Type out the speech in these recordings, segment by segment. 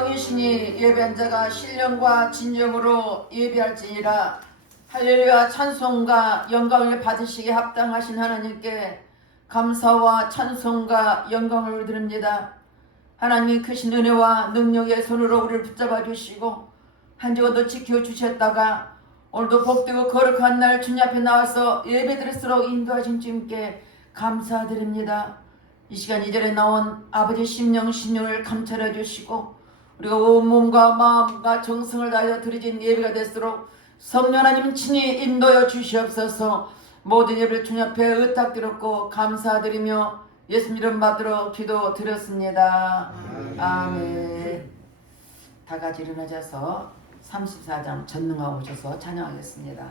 영이시니 예배한 자가 신령과 진정으로 예배할지니라. 할렐루야. 찬송과 영광을 받으시기에 합당하신 하나님께 감사와 찬송과 영광을 드립니다. 하나님이 크신 은혜와 능력의 손으로 우리를 붙잡아 주시고 한 주간도 지켜주셨다가 오늘도 복되고 거룩한 날 주님 앞에 나와서 예배드릴수록 인도하신 주님께 감사드립니다. 이 시간 이 자리에 나온 아버지 심령을 감찰해 주시고 우리가 온 몸과 마음과 정성을 다하여 드려진 예배가 될수록 성령 하나님 친히 인도하여 주시옵소서. 모든 예배를 주님 앞에 의탁드렸고 감사드리며 예수님 이름 받들어 기도드렸습니다. 아멘. 다 같이 일어나셔서 34장 전능하고 오셔서 찬양하겠습니다.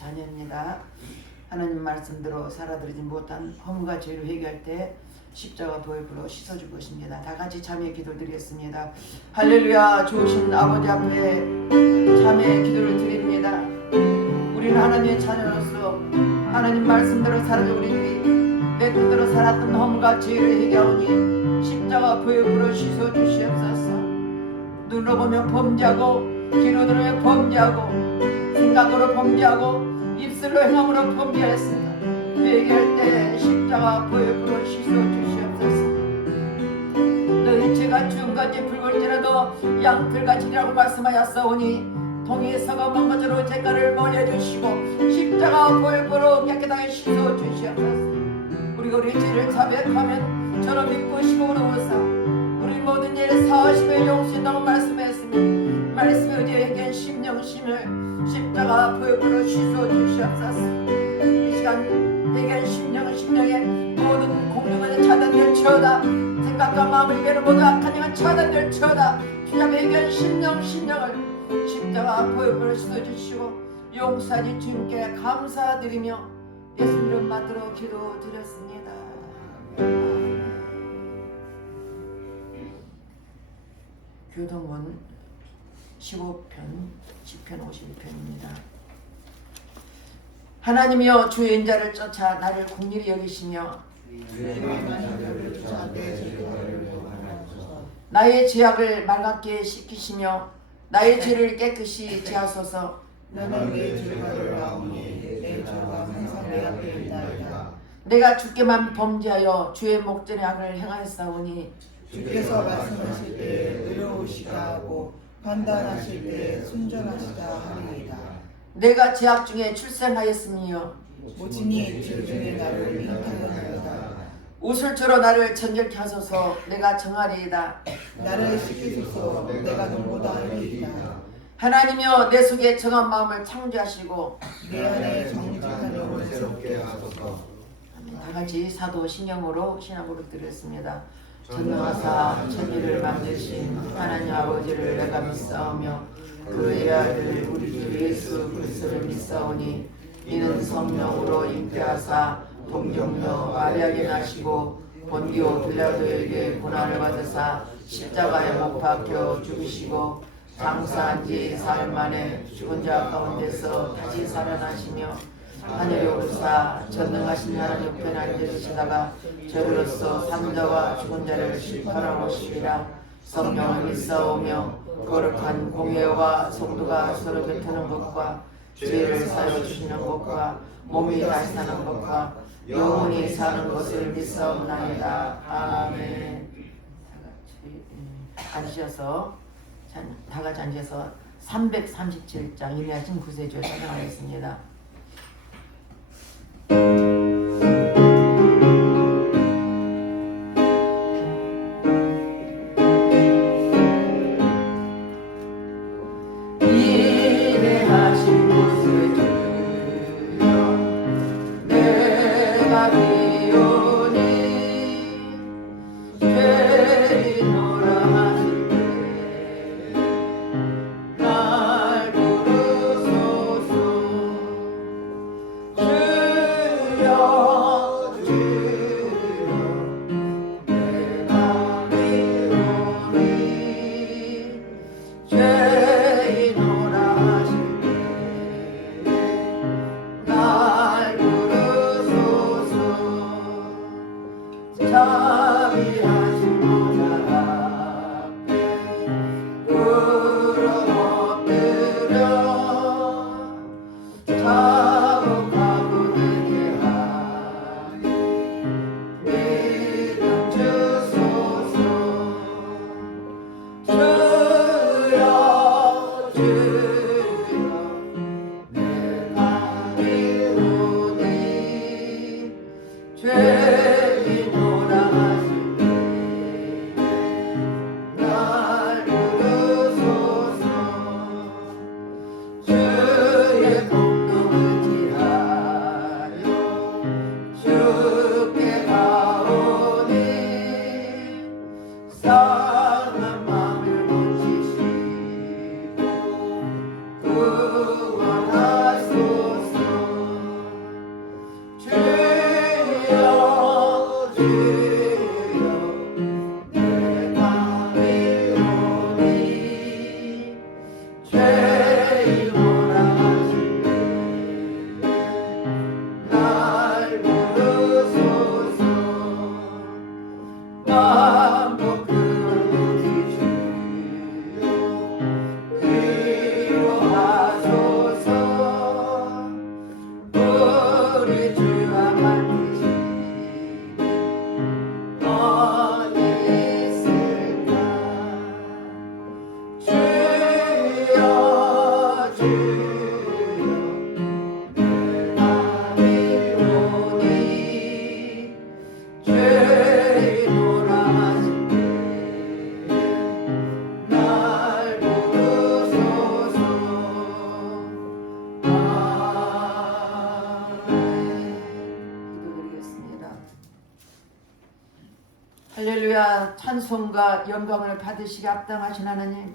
자녀입니다. 하나님 말씀대로 살아들이지 못한 허물과 죄를 회개할 때 십자가 보혈로 씻어줄 것입니다. 다 같이 참여 기도 드리겠습니다. 할렐루야. 좋으신 아버지 앞에 참여 기도를 드립니다. 우리는 하나님의 자녀로서 하나님 말씀대로 살아도 우리들이 내 뜻대로 살았던 허물과 죄를 회개하오니 십자가 보혈로 씻어주시옵소서. 눈으로 보면 범죄하고 귀로 들으면 범죄하고 생각으로 범죄하고 입술로 행함으로 범죄했습니다. 회개할 때 십자가 보혈로 씻어주시옵소서. 너희 죄가 주음같이 붉을지라도 양털같이라고 말씀하였사오니 동이 썩어만 것으로 죄가를 멀리해주시고 십자가 보혈로 깨끗하게 씻어주시옵소서. 우리가 우리 죄를 자백하면 저를 믿으시고 오르고서 우리 모든 일 사하심에 용서한다고 말씀했으니 말씀에 의지하게 심령심을 십자가 보혈로 씻어주시옵소서. 이 시간 회개한 심령의 모든 공명은 차단될지어다. 생각과 마음을 괴로 모두 악한 영은 차단될지어다. 주님 회개한 심령을 십자가 보혈로 씻어주시고 용서하신 주님께 감사드리며 예수 이름 받들어 기도드렸습니다. 교동원 15편, 10편 51편입니다. 하나님이여 주의 인자를 쫓아 나를 긍휼히 여기시며 나의 죄악을 맑게 씻기시며 나의 죄를 깨끗이 지하소서. 나는 내 죄를 아오니 내 죄가 항상 내 앞에 있나이다. 내가 주께만 범죄하여 주의 목전의 악을 행하였사오니 주께서 말씀하실 때 의로우시다 하고 판단하실 때 순전하시다 하리이다. 내가 죄악 중에 출생하였으며 오직이 죄 중에 나를 잉태하였나이다. 우슬초로 나를 정결케 하소서. 내가 정하리이다. 나를 씻기소서. 내가 눈보다 하리이다. 하나님이여 내 속에 정한 마음을 창조하시고 내 안에 정직한 영을 새롭게 하소서. 다같이 사도신경으로 신앙으로 드렸습니다. 전능하사 천지를 만드신 하나님 아버지를 내가 믿사오며 그의 아들 우리 주 예수 그리스도를 믿사오니 이는 성령으로 잉태하사 동정녀 마리아에게 나시고 본디오 빌라도에게 고난을 받으사 십자가에 못 박혀 죽으시고 장사한 지 사흘 만에 죽은 자 가운데서 다시 살아나시며 하늘에 오르사 전능하신 하나님 옆에 앉으시다가 저리로서 산자와 죽은 자를 심판하시리라. 성령을 믿사오며 거룩한 공예와 성도가 서로 곁하는 것과 죄를 사여 주시는 것과 몸이 다시 사는 것과 영원히 사는 것을 믿사옵나이다. 아멘. 앉으셔서 다 같이 앉아서 337장 인내하신 구세주에 찬양하겠습니다. 인내하신 구세주여 내가 비오니 죄인노라 하실 때 날 부르소서. 주여 주여 내가 비오니 죄인노라 하실 때 날 부르소서. 자비하신 모자 앞에 꿇어 엎드려 자복하고 내게 하니 믿음 주소서. 주여 주여 내가 비오니 죄인노라 하실 때 날 부르소서. 주의 공덕을 지하여 주께 가오니 상한 마음을 고치시고 구원하소서. 주여 주여 내가 비오니 죄인노라 하실 때날 부르소서. 반복하는 우리 주여 위로하소서. 우리 주와 같으시 어디 있을까. 주여 주여 내가 비오니 죄인노라 하실 때날 부르소서. 기도드리겠습니다. 할렐루야. 찬송과 영광을 받으시기 합당하신 하나님,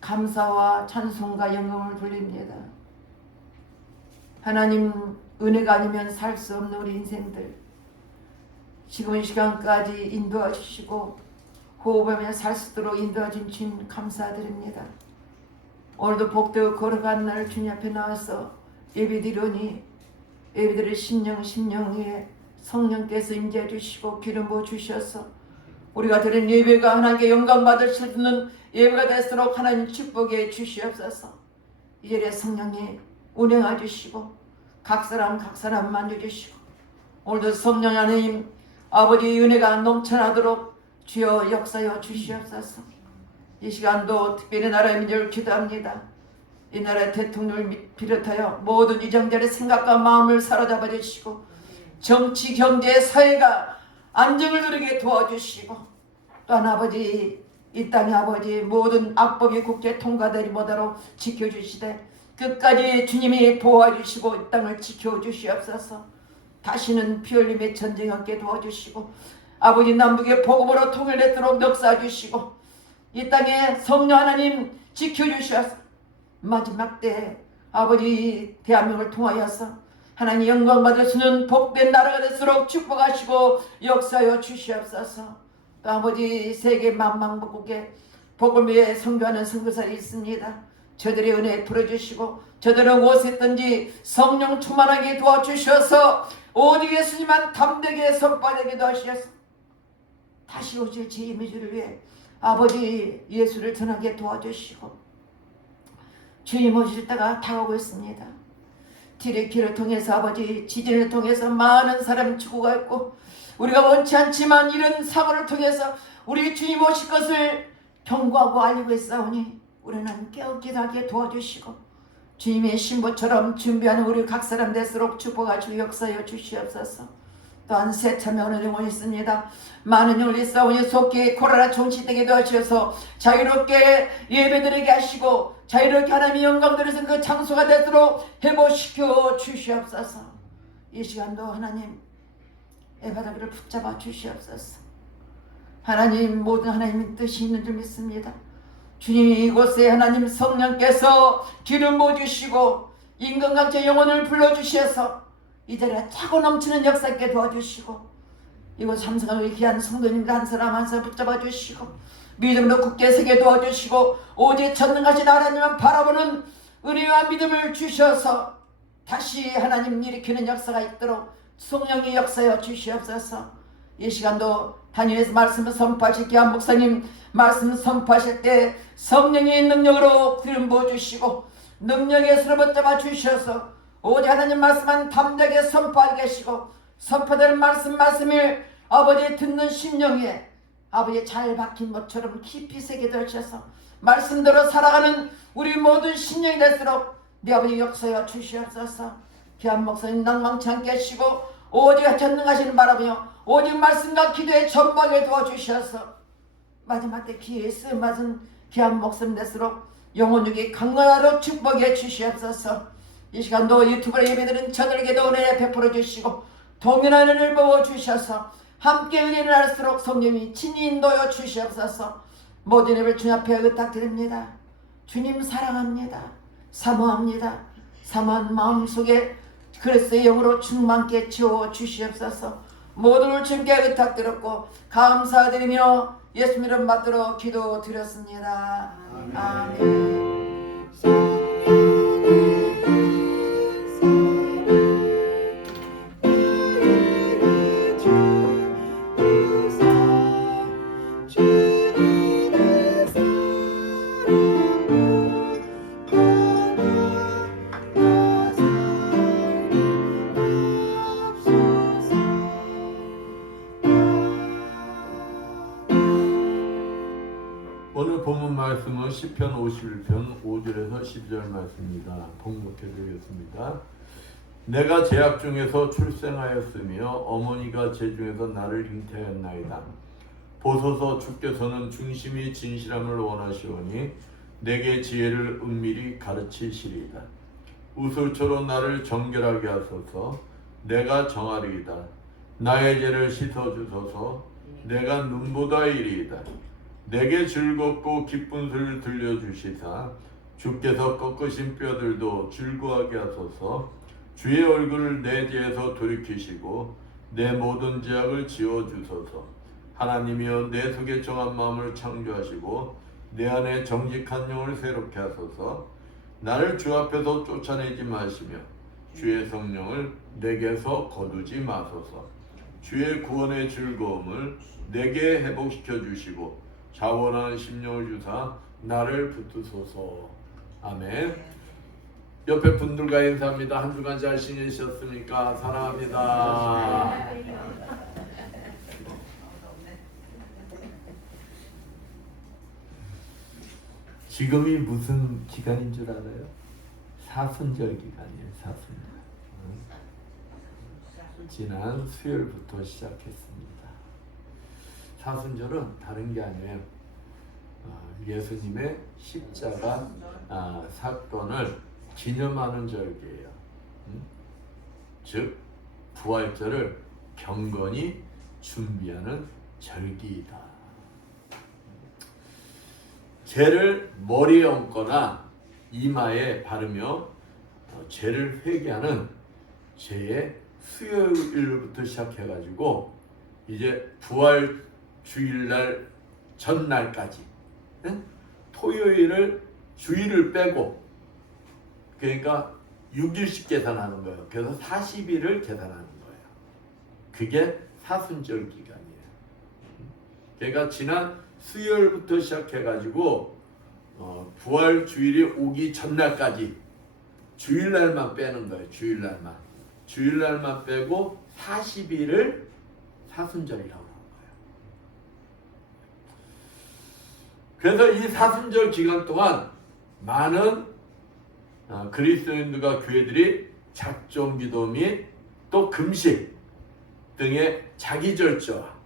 감사와 찬송과 영광을 돌립니다. 하나님, 은혜가 아니면 살 수 없는 우리 인생들, 지금 이 시간까지 인도해 주시고 호흡하며 살 수 있도록 인도해 주신 주님 감사드립니다. 오늘도 복되고 걸어간 날 주님 앞에 나와서 예배드리니 예배드릴 심령 위에 성령께서 임재해 주시고 기름 부어 주셔서 우리가 드린 예배가 하나님께 영광 받을 수 있는 예배가 되도록 하나님 축복해 주시옵소서. 이 자리에 성령이 운행해 주시고 각 사람 만져주시고 오늘도 성령 하나님 아버지의 은혜가 넘쳐나도록 주여 역사여 주시옵소서. 이 시간도 특별히 나라의 민족을 기도합니다. 이 나라의 대통령을 비롯하여 모든 이정자의 생각과 마음을 사로잡아 주시고 정치, 경제, 사회가 안정을 누리게 도와주시고 또한 아버지 이 땅의 아버지 모든 악법이 국제 통과되리 못하도록 지켜주시되 끝까지 주님이 보호해주시고 이 땅을 지켜주시옵소서. 다시는 피 흘림의 전쟁 없게 도와주시고 아버지 남북의 복음으로 통일되도록 역사주시고 이 땅에 성령 하나님 지켜주셔서 마지막 때 아버지 대한민국을 통하여서 하나님 영광 받으시는 복된 나라가 될수록 축복하시고 역사하여 주시옵소서. 또 아버지 세계 만방국에 복을 위해 선교하는 선교사들이 있습니다. 저들의 은혜 풀어주시고 저들은 무엇에 있든지 성령 충만하게 도와주셔서 오직 예수님만 담대게 선포하기도 하시옵소서. 다시 오실 제 이미지를 위해 아버지 예수를 전하게 도와주시고 주님 오실 때가 다가오고 있습니다. 디레키를 통해서 아버지 지진을 통해서 많은 사람이 죽어가 있고 우리가 원치 않지만 이런 사고를 통해서 우리 주님 오실 것을 경고하고 알리고 있사오니 우리는 깨우치게 하게 도와주시고 주님의 신부처럼 준비하는 우리 각 사람 될수록 축복하시고 역사하여 주시옵소서. 또한 새참에 오늘 영혼이 있습니다. 많은 영혼이 있사오니 속히 코로나 종치되기도 하셔서 자유롭게 예배드리게 하시고 자유롭게 하나님의 영광 들으신 그 장소가 되도록 회복시켜 주시옵소서. 이 시간도 하나님 애바닥을 붙잡아 주시옵소서. 하나님 모든 하나님의 뜻이 있는 줄 믿습니다. 주님 이곳에 하나님 성령께서 기름 부어주시고 임금같이 영혼을 불러주셔서 이 자리에 차고 넘치는 역사 있게 도와주시고 이곳 참석을 귀한 성도님들 한 사람 한 사람 붙잡아 주시고 믿음으로 굳게 서게 도와주시고 오직 전능하신 하나님만 바라보는 은혜와 믿음을 주셔서 다시 하나님 일으키는 역사가 있도록 성령의 역사여 주시옵소서. 이 시간도 단위에서 말씀을 선포하실 귀한 목사님 말씀 선포하실 때 성령의 능력으로 기름 부어주시고 능력의 수로 붙잡아 주셔서 오직 하나님 말씀만 담대하게 선포하게 하시고 선포되는 말씀을 아버지 듣는 심령에 아버지 잘 박힌 것처럼 깊이 새게 되셔서 말씀대로 살아가는 우리 모든 심령이 될수록 네 아버지 역사여 주시옵소서. 귀한 목사님 낭망치 않게 하시고 오직 전능하시는 바라보며 오직 말씀과 기도에 전방에 도와주셔서 마지막 때 기회에 쓰임받은 귀한 목사님 될수록 영혼육이 강건하도록 축복해 주시옵소서. 이 시간도 유튜브로 예배드린 저들에게도 은혜 베풀어 주시고 동일한 은혜를 부어 주셔서 함께 은혜를 할수록 성령이 친히 인도여 주시옵소서. 모든 예배를 주님 앞에 의탁드립니다. 주님 사랑합니다. 사모합니다. 사모한 마음속에 그리스도의 영으로 충만케 채워 주시옵소서. 모두를 주님께 의탁드렸고 감사드리며 예수 이름 받들어 기도드렸습니다. 아멘. 오늘 본문 말씀은 시편 51편 5절에서 12절 말씀입니다. 봉독해 드리겠습니다. 내가 제약 중에서 출생하였으며 어머니가 제중에서 나를 잉태하였나이다. 보소서 주께서는 중심이 진실함을 원하시오니 내게 지혜를 은밀히 가르치시리이다. 우슬초로 나를 정결하게 하소서. 내가 정하리이다. 나의 죄를 씻어주소서. 내가 눈보다 이리이다. 내게 즐겁고 기쁜 소리를 들려주시사 주께서 꺾으신 뼈들도 즐거워하게 하소서. 주의 얼굴을 내 죄에서 돌이키시고 내 모든 죄악을 지워주소서. 하나님이여 내 속에 정한 마음을 창조하시고 내 안에 정직한 영을 새롭게 하소서. 나를 주 앞에서 쫓아내지 마시며 주의 성령을 내게서 거두지 마소서. 주의 구원의 즐거움을 내게 회복시켜 주시고 자원하는 심령을 주사 나를 붙드소서. 아멘. 옆에 분들과 인사합니다. 한 주간 잘 지내셨습니까? 사랑합니다. 지금이 무슨 기간인 줄 알아요? 사순절 기간이에요. 사순절. 지난 수요일부터 시작했습니다. 사순절은 다른 게 아니에요. 예수님의 십자가 사건을 기념하는 절기예요. 즉 부활절을 경건히 준비하는 절기이다. 죄를 머리에 얹거나 이마에 바르며 죄를 회개하는 죄의 수요일부터 시작해가지고 이제 부활 주일날 전날까지 토요일을 주일을 빼고 그러니까 6일씩 계산하는 거예요. 그래서 40일을 계산하는 거예요. 그게 사순절 기간이에요. 그러니까 지난 수요일부터 시작해가지고 부활 주일이 오기 전날까지 주일날만 빼는 거예요. 주일날만 빼고 40일을 사순절이라고 하는 거예요. 그래서 이 사순절 기간 동안 많은 그리스도인들과 교회들이 작정기도 및 또 금식 등의 자기절제와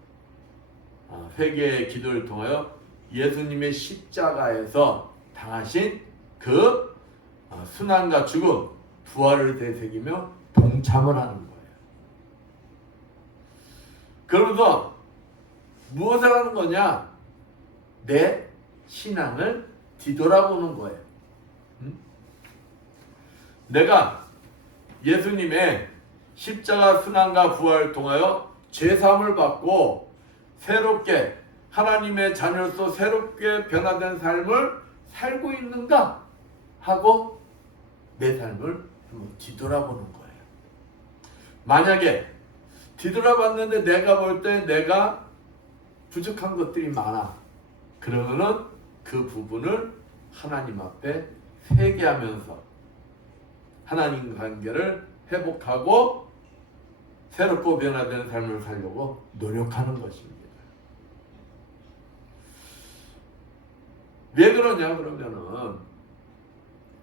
회개의 기도를 통하여 예수님의 십자가에서 당하신 그 순환과 죽음, 부활을 되새기며 동참을 하는 거예요. 그러면서 무엇을 하는 거냐? 내 신앙을 뒤돌아보는 거예요. 내가 예수님의 십자가 순환과 부활을 통하여 죄사함을 받고 새롭게 하나님의 자녀로서 새롭게 변화된 삶을 살고 있는가 하고 내 삶을 한번 뒤돌아보는 거예요. 만약에 뒤돌아봤는데 내가 볼 때 내가 부족한 것들이 많아. 그러면은 그 부분을 하나님 앞에 회개하면서 하나님 관계를 회복하고 새롭고 변화된 삶을 살려고 노력하는 것입니다. 왜 그러냐 그러면은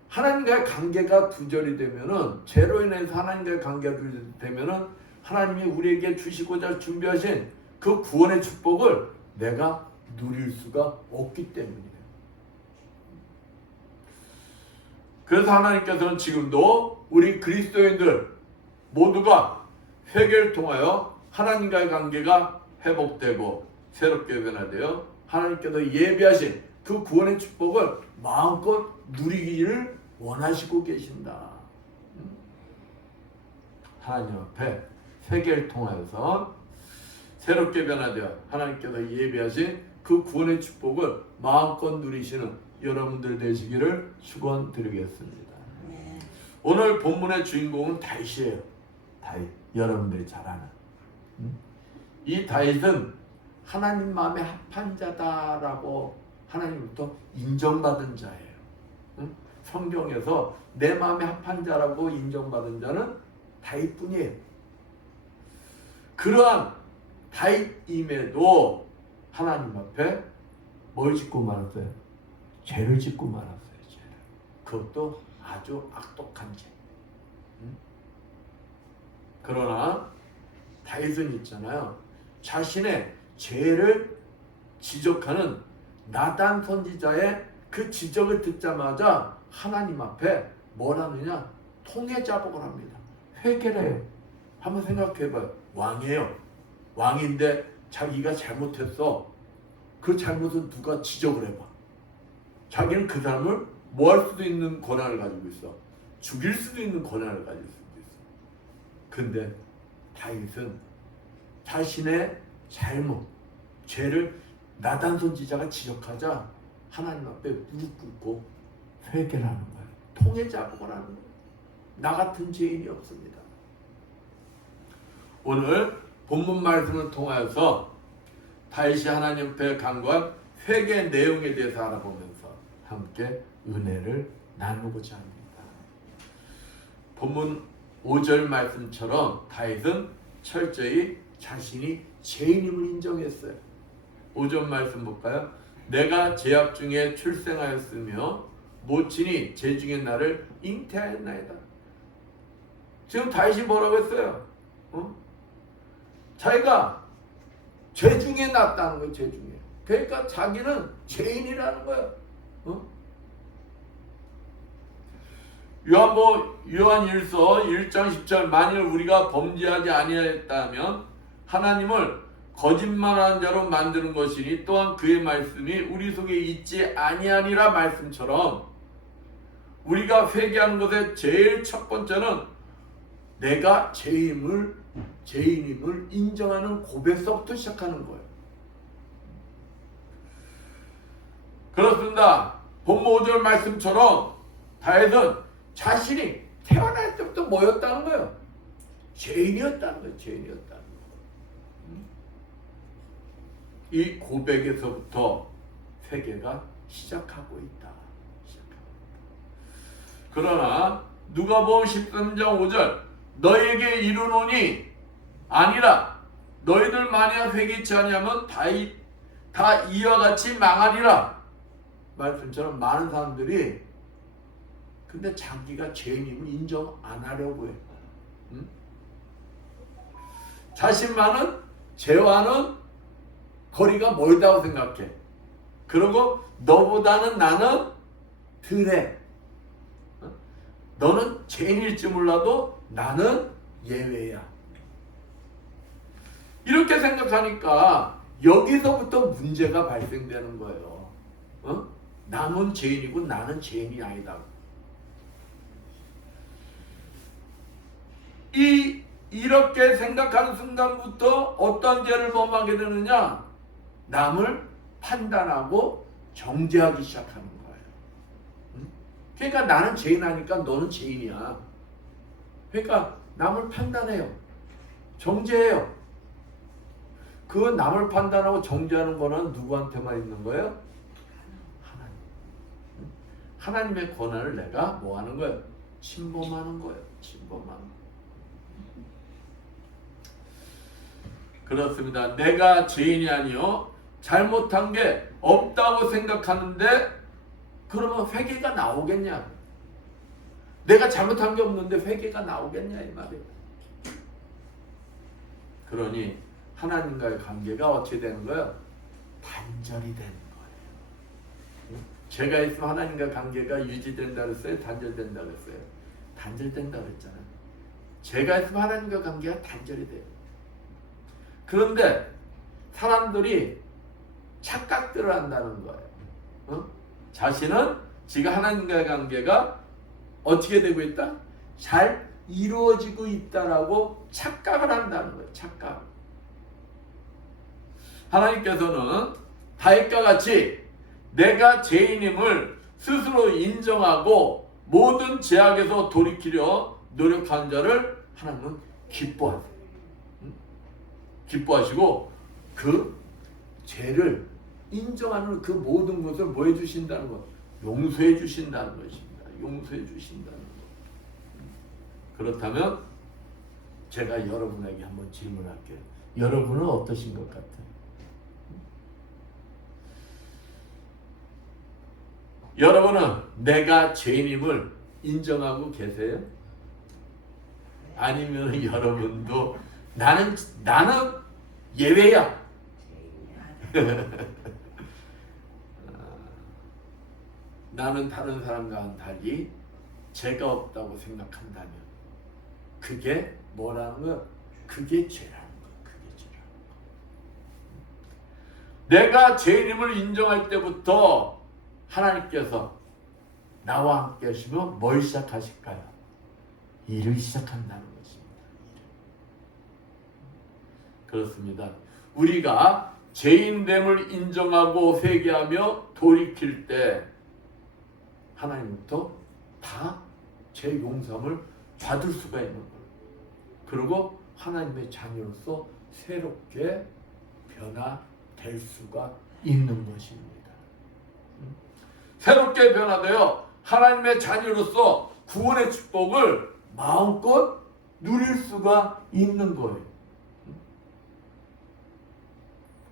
하나님과의 관계가 두절이 되면은 죄로 인해서 하나님과의 관계가 두절이 되면은 하나님이 우리에게 주시고자 준비하신 그 구원의 축복을 내가 누릴 수가 없기 때문이에요. 그래서 하나님께서는 지금도 우리 그리스도인들 모두가 회개를 통하여 하나님과의 관계가 회복되고 새롭게 변화되어 하나님께서 예비하신 그 구원의 축복을 마음껏 누리기를 원하시고 계신다. 하나님 앞에 회개를 통하여서 새롭게 변화되어 하나님께서 예비하신 그 구원의 축복을 마음껏 누리시는 여러분들 되시기를 축원드리겠습니다. 오늘 본문의 주인공은 다윗이에요. 다윗, 여러분들이 잘 아는. 이 다윗은 하나님 마음에 합한 자다라고 하나님부터 인정받은 자예요. 성경에서 내 마음에 합한 자라고 인정받은 자는 다윗뿐이에요. 그러한 다윗임에도 하나님 앞에 뭘 짓고 말았어요? 죄를 짓고 말았어요. 죄를. 그것도 아주 악독한 죄. 그러나 다윗은 있잖아요. 자신의 죄를 지적하는 나단 선지자의 그 지적을 듣자마자 하나님 앞에 뭘 하느냐? 통해 자복을 합니다. 회개를 해요. 한번 생각해봐요. 왕이에요. 왕인데 자기가 잘못했어. 그 잘못은 누가 지적을 해봐. 자기는 그 사람을 뭐 할 수도 있는 권한을 가지고 있어. 죽일 수도 있는 권한을 가지고 수도 있어. 근데 다윗은 자신의 잘못, 죄를 나단 선지자가 지적하자 하나님 앞에 무릎 꿇고 회개를 하는 거예요. 통해 자복을 하는 거예요. 나 같은 죄인이 없습니다. 오늘 본문 말씀을 통하여서 다윗이 하나님 앞에 간구한 회개 내용에 대해서 알아보면서 함께 은혜를 나누고자 합니다. 본문 5절 말씀처럼 다윗은 철저히 자신이 죄인임을 인정했어요. 5절 말씀 볼까요? 내가 죄악 중에 출생하였으며 모친이 죄 중에 나를 잉태하였나이다. 지금 다윗이 뭐라고 했어요? 자기가 죄 중에 났다는 거예요. 죄 중에. 그러니까 자기는 죄인이라는 거예요. 요한 1서 1장 10절 만일 우리가 범죄하지 아니하였다면 하나님을 거짓말하는 자로 만드는 것이니 또한 그의 말씀이 우리 속에 있지 아니하니라 말씀처럼 우리가 회개하는 것의 제일 첫 번째는 내가 죄인임을 인정하는 고백서부터 시작하는 거예요. 그렇습니다. 본문 5절 말씀처럼 다윗은 자신이 태어날 때부터 뭐였다는 거예요? 죄인이었다는 거예요. 죄인이었다는 거예요. 이 고백에서부터 회개가 시작하고 있다. 그러나 누가복음 13장 5절 너에게 이르노니 아니라 너희들 만약 회개치 아니하면 다 이와 같이 망하리라 말씀처럼 많은 사람들이 근데 자기가 죄인임을 인정 안 하려고 해. 자신만은 죄와는 거리가 멀다고 생각해. 그리고 너보다는 나는 덜해. 너는 죄인일지 몰라도 나는 예외야. 이렇게 생각하니까 여기서부터 문제가 발생되는 거예요. 남은 죄인이고 나는 죄인이 아니다. 이렇게 생각하는 순간부터 어떤 죄를 범하게 되느냐? 남을 판단하고 정죄하기 시작하는 거예요. 그러니까 나는 죄인하니까 너는 죄인이야. 그러니까 남을 판단해요. 정죄해요. 그 남을 판단하고 정죄하는 거는 누구한테만 있는 거예요? 하나님. 하나님의 권한을 내가 뭐 하는 거예요? 침범하는 거예요. 침범하는 거예요. 그렇습니다. 내가 죄인이 아니요 잘못한 게 없다고 생각하는데 그러면 회개가 나오겠냐? 내가 잘못한 게 없는데 회개가 나오겠냐 이 말이에요. 그러니 하나님과의 관계가 어떻게 되는 거예요? 단절이 되는 거예요. 제가 있으면 하나님과 관계가 유지된다 그랬어요? 단절된다 그랬어요? 단절된다 그랬잖아요. 제가 있으면 하나님과 관계가 단절이 돼요. 그런데 사람들이 착각들을 한다는 거예요. 자신은 지금 하나님과의 관계가 어떻게 되고 있다? 잘 이루어지고 있다라고 착각을 한다는 거예요. 착각. 하나님께서는 다윗과 같이 내가 죄인임을 스스로 인정하고 모든 죄악에서 돌이키려 노력하는 자를 하나님은 기뻐하세요. 기뻐하시고 그 죄를 인정하는 그 모든 것을 뭐 해주신다는 것? 용서해 주신다는 것입니다. 용서해 주신다는 것. 그렇다면 제가 여러분에게 한번 질문할게요. 여러분은 어떠신 것 같아요? 여러분은 내가 죄인임을 인정하고 계세요? 아니면 여러분도 나는 예외야. 나는 다른 사람과는 달리 죄가 없다고 생각한다면 그게 뭐라는 거야? 그게 죄라는 거야. 그게 죄라는 거야. 내가 죄인임을 인정할 때부터 하나님께서 나와 함께 하시면 뭘 시작하실까요? 일을 시작한다는 것입니다. 그렇습니다. 우리가 죄인됨을 인정하고 회개하며 돌이킬 때 하나님부터 다 죄 용서함을 받을 수가 있는 거예요. 그리고 하나님의 자녀로서 새롭게 변화될 수가 있는 것입니다. 새롭게 변화되어 하나님의 자녀로서 구원의 축복을 마음껏 누릴 수가 있는 거예요.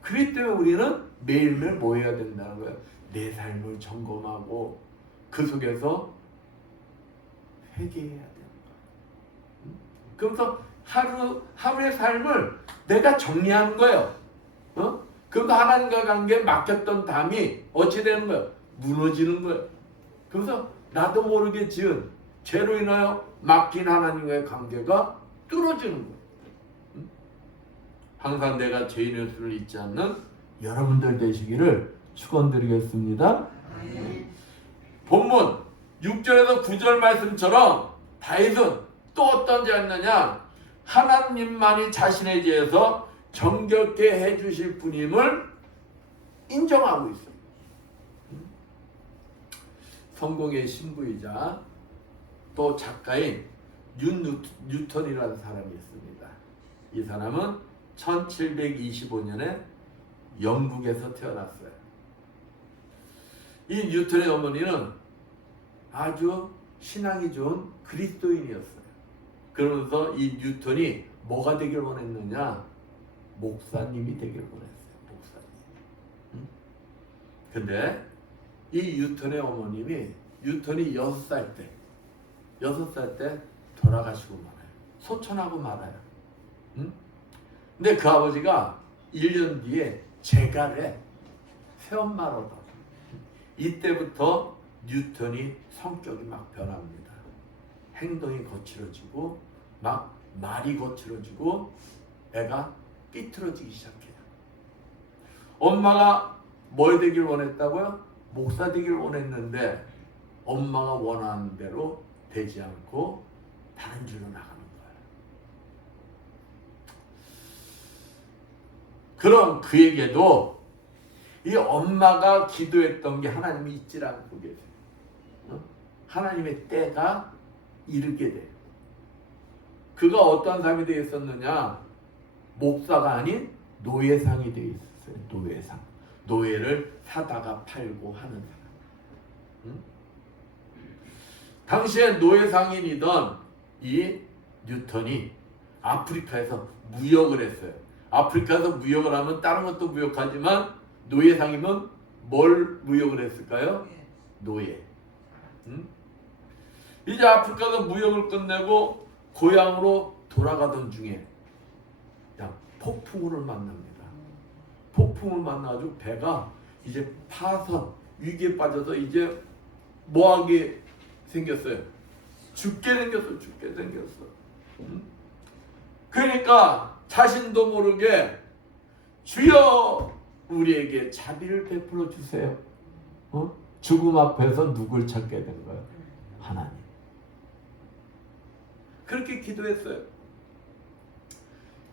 그렇기 때문에 우리는 매일매일 뭐 해야 된다는 거예요? 내 삶을 점검하고 그 속에서 회개해야 되는 거예요. 그래서 하루의 삶을 내가 정리하는 거예요. 그 그럼 하나님과 관계에 막혔던 담이 어찌 되는 거예요? 무너지는 거예요. 그래서 나도 모르게 지은 죄로 인하여 막힌 하나님과의 관계가 뚫어지는 거예요. 항상 내가 죄인의 수를 잊지 않는 여러분들 되시기를 축원드리겠습니다. 본문 6절에서 9절 말씀처럼 다윗은 또 어떤 죄였느냐? 하나님만이 자신의 죄에서 정결케 해주실 분임을 인정하고 있어요. 성공의 신부이자 또 작가인 뉴턴이라는 사람이 있습니다. 이 사람은 1725년에 영국에서 태어났어요. 이 뉴턴의 어머니는 아주 신앙이 좋은 그리스도인이었어요. 그러면서 이 뉴턴이 뭐가 되길 원했느냐? 목사님이 되길 원했어요. 목사님. 근데 이 뉴턴의 어머님이 뉴턴이 6살 때 돌아가시고 말아요. 소천하고 말아요. 근데 그 아버지가 1년 뒤에 재가래 새엄마로 더. 이때부터 뉴턴이 성격이 막 변합니다. 행동이 거칠어지고 막 말이 거칠어지고 애가 삐뚤어지기 시작해요. 엄마가 뭐 되길 원했다고요? 목사 되길 원했는데 엄마가 원하는 대로 되지 않고 다른 길로 나가는 거예요. 그럼 그에게도 이 엄마가 기도했던 게 하나님이 잊지 않고 계세요. 하나님의 때가 이르게 돼요. 그가 어떤 삶이 되겠었느냐? 목사가 아닌 노예상이 되어 있었어요. 노예상. 노예를 사다가 팔고 하는 사람. 당시에 노예상인이던 이 뉴턴이 아프리카에서 무역을 했어요. 아프리카에서 무역을 하면 다른 것도 무역하지만 노예상이면 뭘 무역을 했을까요? 노예. 이제 아프리카에서 무역을 끝내고 고향으로 돌아가던 중에 폭풍우를 만납니다. 폭풍을 만나가지고 배가 이제 파선 위기에 빠져서 이제 뭐하게 생겼어요? 죽게 생겼어. 그러니까 자신도 모르게 주여 우리에게 자비를 베풀어 주세요. 죽음 앞에서 누굴 찾게 된 거예요? 하나님. 그렇게 기도했어요.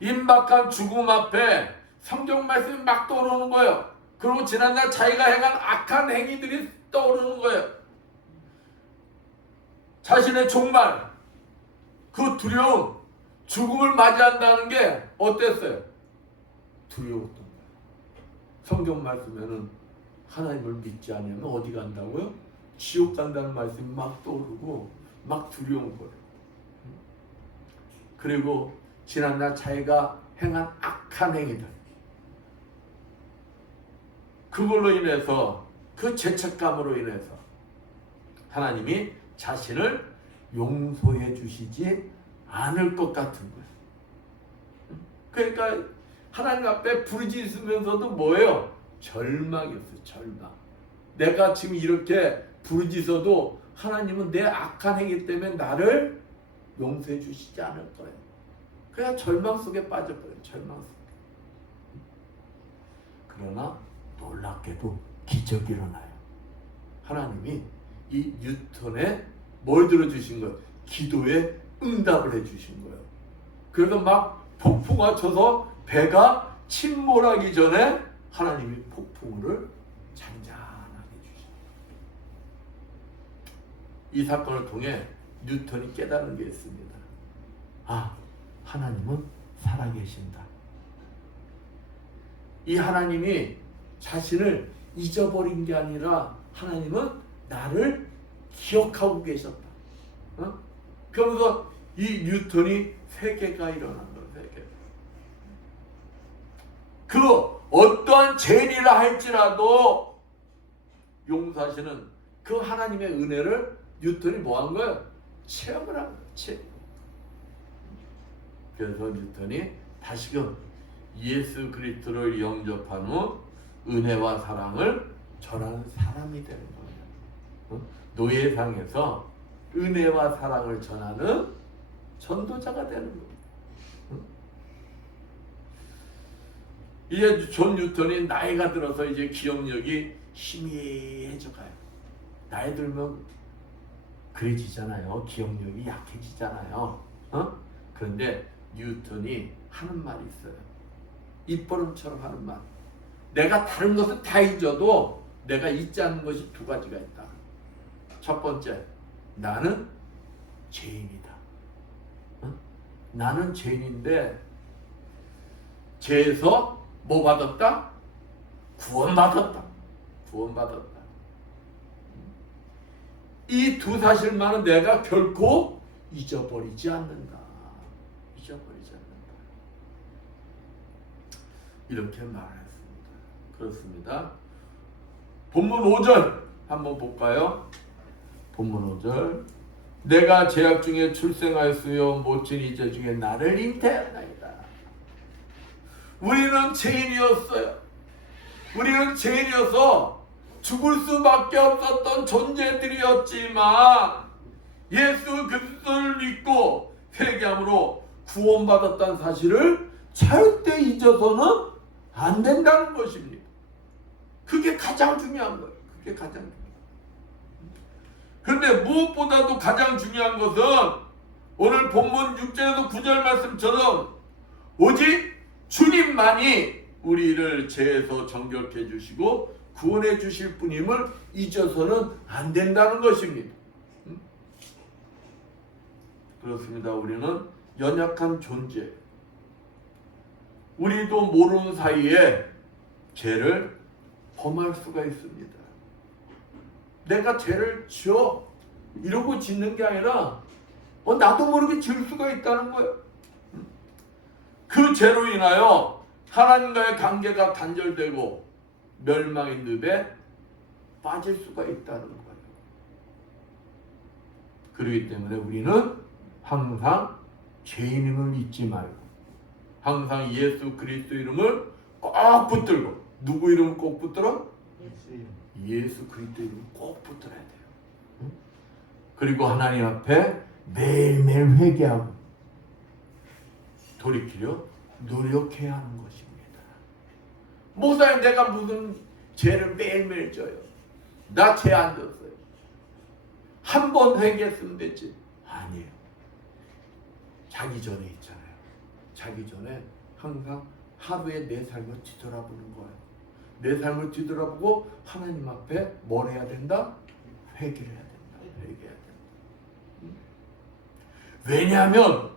임박한 죽음 앞에 성경 말씀이 막 떠오르는 거예요. 그리고 지난날 자기가 행한 악한 행위들이 떠오르는 거예요. 자신의 종말, 그 두려움, 죽음을 맞이한다는 게 어땠어요? 두려웠던 거예요. 성경 말씀에는 하나님을 믿지 않으면 어디 간다고요? 지옥 간다는 말씀이 막 떠오르고 막 두려운 거예요. 그리고 지난날 자기가 행한 악한 행위들, 그걸로 인해서 그 죄책감으로 인해서 하나님이 자신을 용서해 주시지 않을 것 같은 거예요. 그러니까 하나님 앞에 부르짖으면서도 뭐예요? 절망이었어요. 절망. 내가 지금 이렇게 부르짖어도 하나님은 내 악한 행위 때문에 나를 용서해 주시지 않을 거예요. 그냥 절망 속에 빠져버려요. 절망 속에. 그러나 놀랍게도 기적이 일어나요. 하나님이 이 뉴턴의 뭘 들어주신 거예요? 기도에 응답을 해주신 거예요. 그래서 막 폭풍과 쳐서 배가 침몰하기 전에 하나님이 폭풍우를 잔잔하게 주신 거예요. 이 사건을 통해 뉴턴이 깨달은 게 있습니다. 하나님은 살아계신다. 이 하나님이 자신을 잊어버린 게 아니라 하나님은 나를 기억하고 계셨다. 그러면서 이 뉴턴이 세계가 일어난 거예요. 세계. 그 어떠한 죄인이라 할지라도 용서하시는 그 하나님의 은혜를 뉴턴이 뭐 한 거예요? 체험을 한 거예요. 체험. 그래서 뉴턴이 다시금 예수 그리스도를 영접한 후 은혜와 사랑을 전하는 사람이 되는 거예요. 노예상에서 은혜와 사랑을 전하는 전도자가 되는 거예요. 이제 존 뉴턴이 나이가 들어서 이제 기억력이 희미해져 가요. 나이 들면 그래지잖아요. 기억력이 약해지잖아요. 그런데 뉴턴이 하는 말이 있어요. 입버릇처럼 하는 말. 내가 다른 것은 다 잊어도 내가 잊지 않는 것이 두 가지가 있다. 첫 번째, 나는 죄인이다. 나는 죄인인데 죄에서 뭐 받았다? 구원받았다. 구원받았다. 이 두 사실만은 내가 결코 잊어버리지 않는다. 잊어버리지 않는다. 이렇게 말했습니다. 그렇습니다. 본문 5절 한번 볼까요? 본문 5절. 내가 죄악 중에 출생하였으며 모친 이제 중에 나를 잉태하였나이다. 우리는 죄인이었어요. 우리는 죄인이어서 죽을 수밖에 없었던 존재들이었지만 예수 그리스도를 믿고 회개함으로 구원받았다는 사실을 절대 잊어서는 안 된다는 것입니다. 그게 가장 중요한 거예요. 그게 가장 중요한 거예요. 그런데 무엇보다도 가장 중요한 것은 오늘 본문 6절에서 9절 말씀처럼 오직 주님만이 우리를 죄에서 정결케 해주시고 구원해 주실 분임을 잊어서는 안 된다는 것입니다. 그렇습니다. 우리는 연약한 존재. 우리도 모르는 사이에 죄를 범할 수가 있습니다. 내가 죄를 지어 이러고 짓는 게 아니라 나도 모르게 지을 수가 있다는 거예요. 그 죄로 인하여 하나님과의 관계가 단절되고 멸망의 늪에 빠질 수가 있다는 거예요. 그렇기 때문에 우리는 항상 죄인임을 잊지 말고 항상 예수 그리스도 이름을 꼭 붙들고, 누구 이름을 꼭 붙들어? 예수 그리스도 이름을 꼭 붙들어야 돼요. 그리고 하나님 앞에 매일매일 회개하고 돌이키려 노력해야 하는 것입니다. 목사님, 내가 무슨 죄를 매일매일 져요? 나 죄 안 졌어요. 한 번 회개했으면 됐지. 아니에요. 자기 전에 있잖아요. 자기 전에 항상 하루에 내 삶을 뒤돌아보는 거예요. 내 삶을 뒤돌아보고 하나님 앞에 뭘 해야 된다? 회개를 해야 된다. 회개해야 된다. 왜냐하면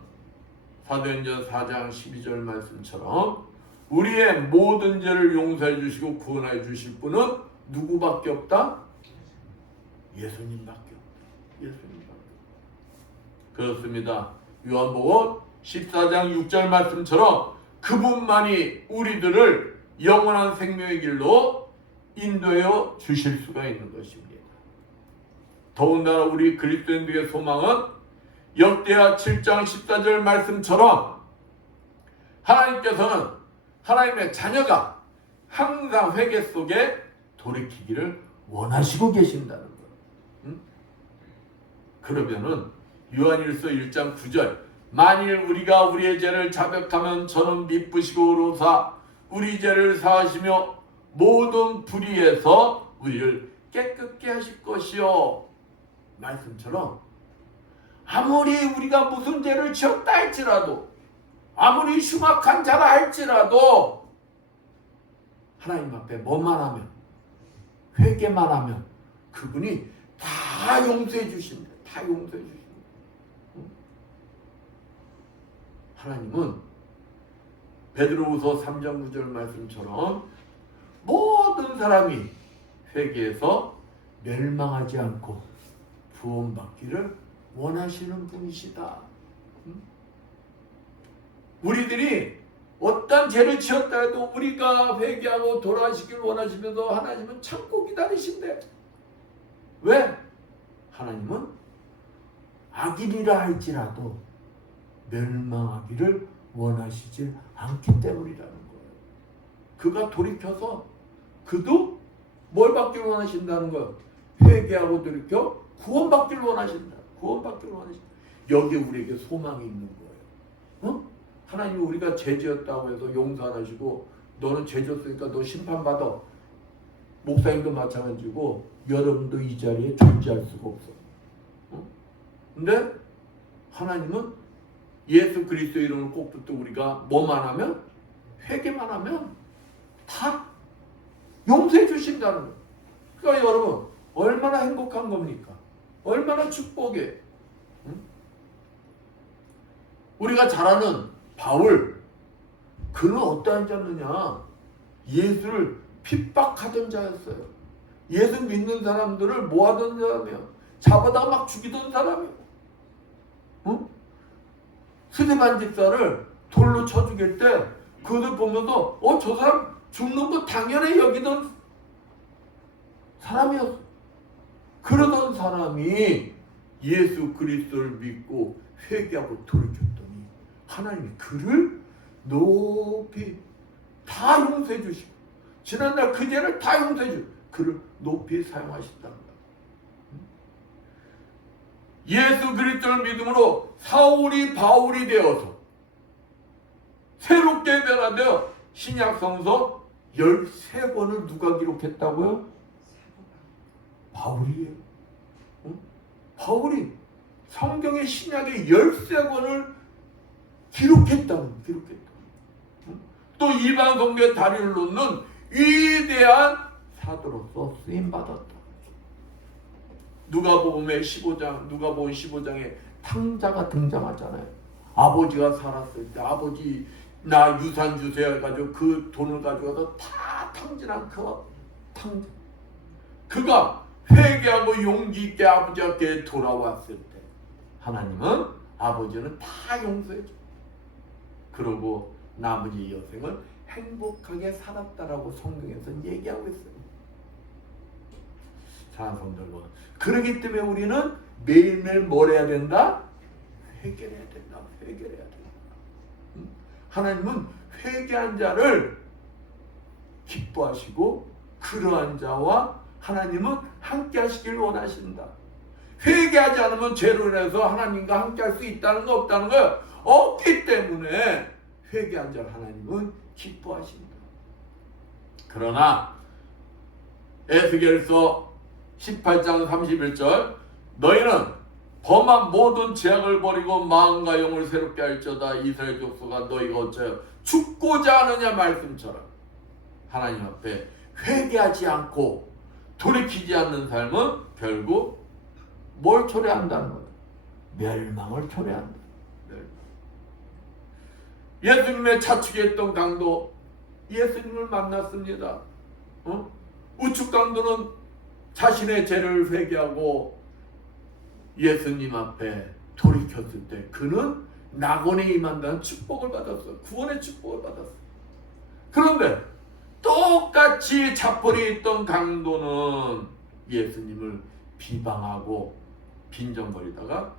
사도행전 4장 12절 말씀처럼 우리의 모든 죄를 용서해 주시고 구원해 주실 분은 누구밖에 없다? 예수님밖에 없다. 예수님밖에 없다. 그렇습니다. 요한복음 14장 6절 말씀처럼 그분만이 우리들을 영원한 생명의 길로 인도해 주실 수가 있는 것입니다. 더군다나 우리 그리스도인들의 소망은 역대하 7장 14절 말씀처럼 하나님께서는 하나님의 자녀가 항상 회개 속에 돌이키기를 원하시고 계신다는 거예요. 그러면은 요한일서 1장 9절 만일 우리가 우리의 죄를 자백하면 저는 미쁘시고 의로사 우리 죄를 사하시며 모든 불의에서 우리를 깨끗게 하실 것이요 말씀처럼 아무리 우리가 무슨 죄를 지었다 할지라도 아무리 흉악한 자라 할지라도 하나님 앞에 뭐만 하면 회개만 하면 그분이 다 용서해 주십니다. 다 용서해 주십니다. 하나님은 베드로후서 3장 9절 말씀처럼 모든 사람이 회개해서 멸망하지 않고 구원받기를 원하시는 분이시다. 우리들이 어떤 죄를 지었다 해도 우리가 회개하고 돌아가시길 원하시면서 하나님은 참고 기다리신대. 왜? 하나님은 악인이라 할지라도 멸망하기를 원하시지 않기 때문이라는 거예요. 그가 돌이켜서 그도 뭘 받기를 원하신다는 거예요. 회개하고 돌이켜 구원받기를 원하신다. 구원받기를 원하신다. 여기 우리에게 소망이 있는 거예요. 어? 하나님이 우리가 죄지었다고 해서 용서하시고 너는 죄졌으니까 너 심판받아. 목사님도 마찬가지고 여러분도 이 자리에 존재할 수가 없어. 근데 하나님은 예수 그리스도 이름을 꼭 붙들고 우리가 뭐만 하면 회개만 하면 다 용서해 주신다는 거예요. 그러니까 여러분 얼마나 행복한 겁니까? 얼마나 축복이에요. 우리가 잘 아는 바울, 그는 어떠한 자였느냐? 예수를 핍박하던 자였어요. 예수 믿는 사람들을 모아던 사람이에요. 잡아다가 막 죽이던 사람이에요. 응? 스데반 집사를 돌로 쳐 죽일 때 그들 보면서 저 사람 죽는 거 당연히 여기던 사람이었어. 그러던 사람이 예수 그리스도를 믿고 회개하고 돌이켰더니 하나님이 그를 높이 다 용서해 주시고 지난날 그 죄를 다 용서해 주시고 그를 높이 사용하셨다는 거야. 예수 그리스도를 믿음으로 사울이 바울이 되어서 새롭게 변화되어 신약 성서 13권을 누가 기록했다고요? 바울이에요. 바울이 성경의 신약의 13권을 기록했다는. 또 이방 성경의 다리를 놓는 위대한 사도로서 쓰임받았다. 누가복음의 15장에 탕자가 등장하잖아요. 아버지가 살았을 때 아버지 나 유산 주세요 해가지고 그 돈을 가져가서 다 탕진한 그 탕자. 그가 회개하고 용기 있게 아버지 앞에 돌아왔을 때 하나님은 아버지는 다 용서해 줘. 그러고 나머지 여생을 행복하게 살았다라고 성경에서는 얘기하고 있어요. 사랑하는 성도, 그렇기 때문에 우리는 매일매일 뭘 해야 된다? 회개를 해야 된다. 회개를 해야 된다. 하나님은 회개한 자를 기뻐하시고 그러한 자와 하나님은 함께 하시길 원하신다. 회개하지 않으면 죄로 인해서 하나님과 함께 할 수 있다는 거 없다는 거예요. 없기 때문에 회개한 자를 하나님은 기뻐하신다. 그러나 에스겔서 18장 31절 너희는 범한 모든 죄악을 버리고 마음과 영을 새롭게 할지어다. 이스라엘 족속아 너희가 어찌하여 죽고자 하느냐 말씀처럼 하나님 앞에 회개하지 않고 돌이키지 않는 삶은 결국 뭘 초래한다는 거예요? 멸망을 초래한다. 예수님의 자축했던 강도 예수님을 만났습니다. 우측 강도는 자신의 죄를 회개하고 예수님 앞에 돌이켰을 때 그는 낙원에 임한다는 축복을 받았어. 구원의 축복을 받았어. 그런데 똑같이 자пол이 있던 강도는 예수님을 비방하고 빈정거리다가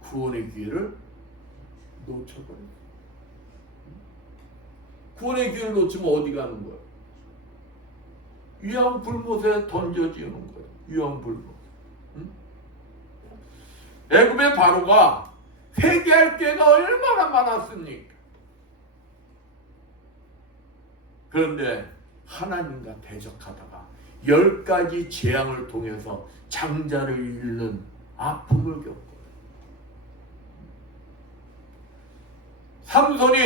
구원의 기회를 놓쳐버렸어. 구원의 기회를 놓치면 어디 가는 거야? 유황불못에 던져지는 거야. 유황불못. 애굽의 바로가 회개할 기회가 얼마나 많았습니까? 그런데 하나님과 대적하다가 10가지 재앙을 통해서 장자를 잃는 아픔을 겪어요. 삼손이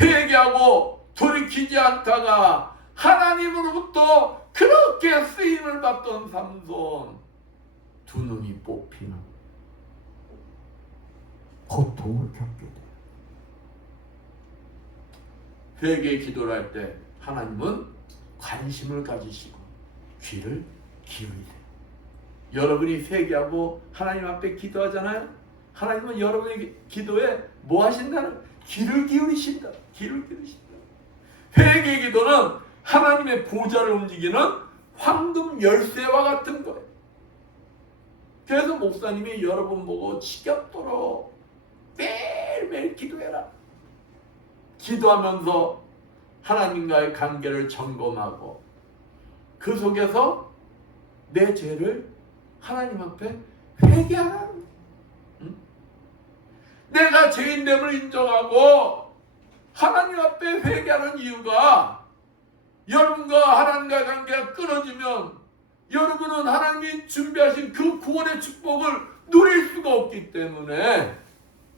회개하고 돌이키지 않다가 하나님으로부터 그렇게 쓰임을 받던 삼손 두 눈이 뽑히는 고통을 겪게 돼요. 회개 기도를 할 때 하나님은 관심을 가지시고 귀를 기울이세요. 여러분이 회개하고 하나님 앞에 기도하잖아요. 하나님은 여러분의 기도에 뭐 하신다는? 귀를 기울이신다. 귀를 기울이신다. 회개 기도는 하나님의 보좌를 움직이는 황금 열쇠와 같은 거예요. 그래서 목사님이 여러분 보고 지겹도록 매일매일 기도해라. 기도하면서 하나님과의 관계를 점검하고 그 속에서 내 죄를 하나님 앞에 회개하라. 응? 내가 죄인됨을 인정하고 하나님 앞에 회개하는 이유가 여러분과 하나님과의 관계가 끊어지면 여러분은 하나님이 준비하신 그 구원의 축복을 누릴 수가 없기 때문에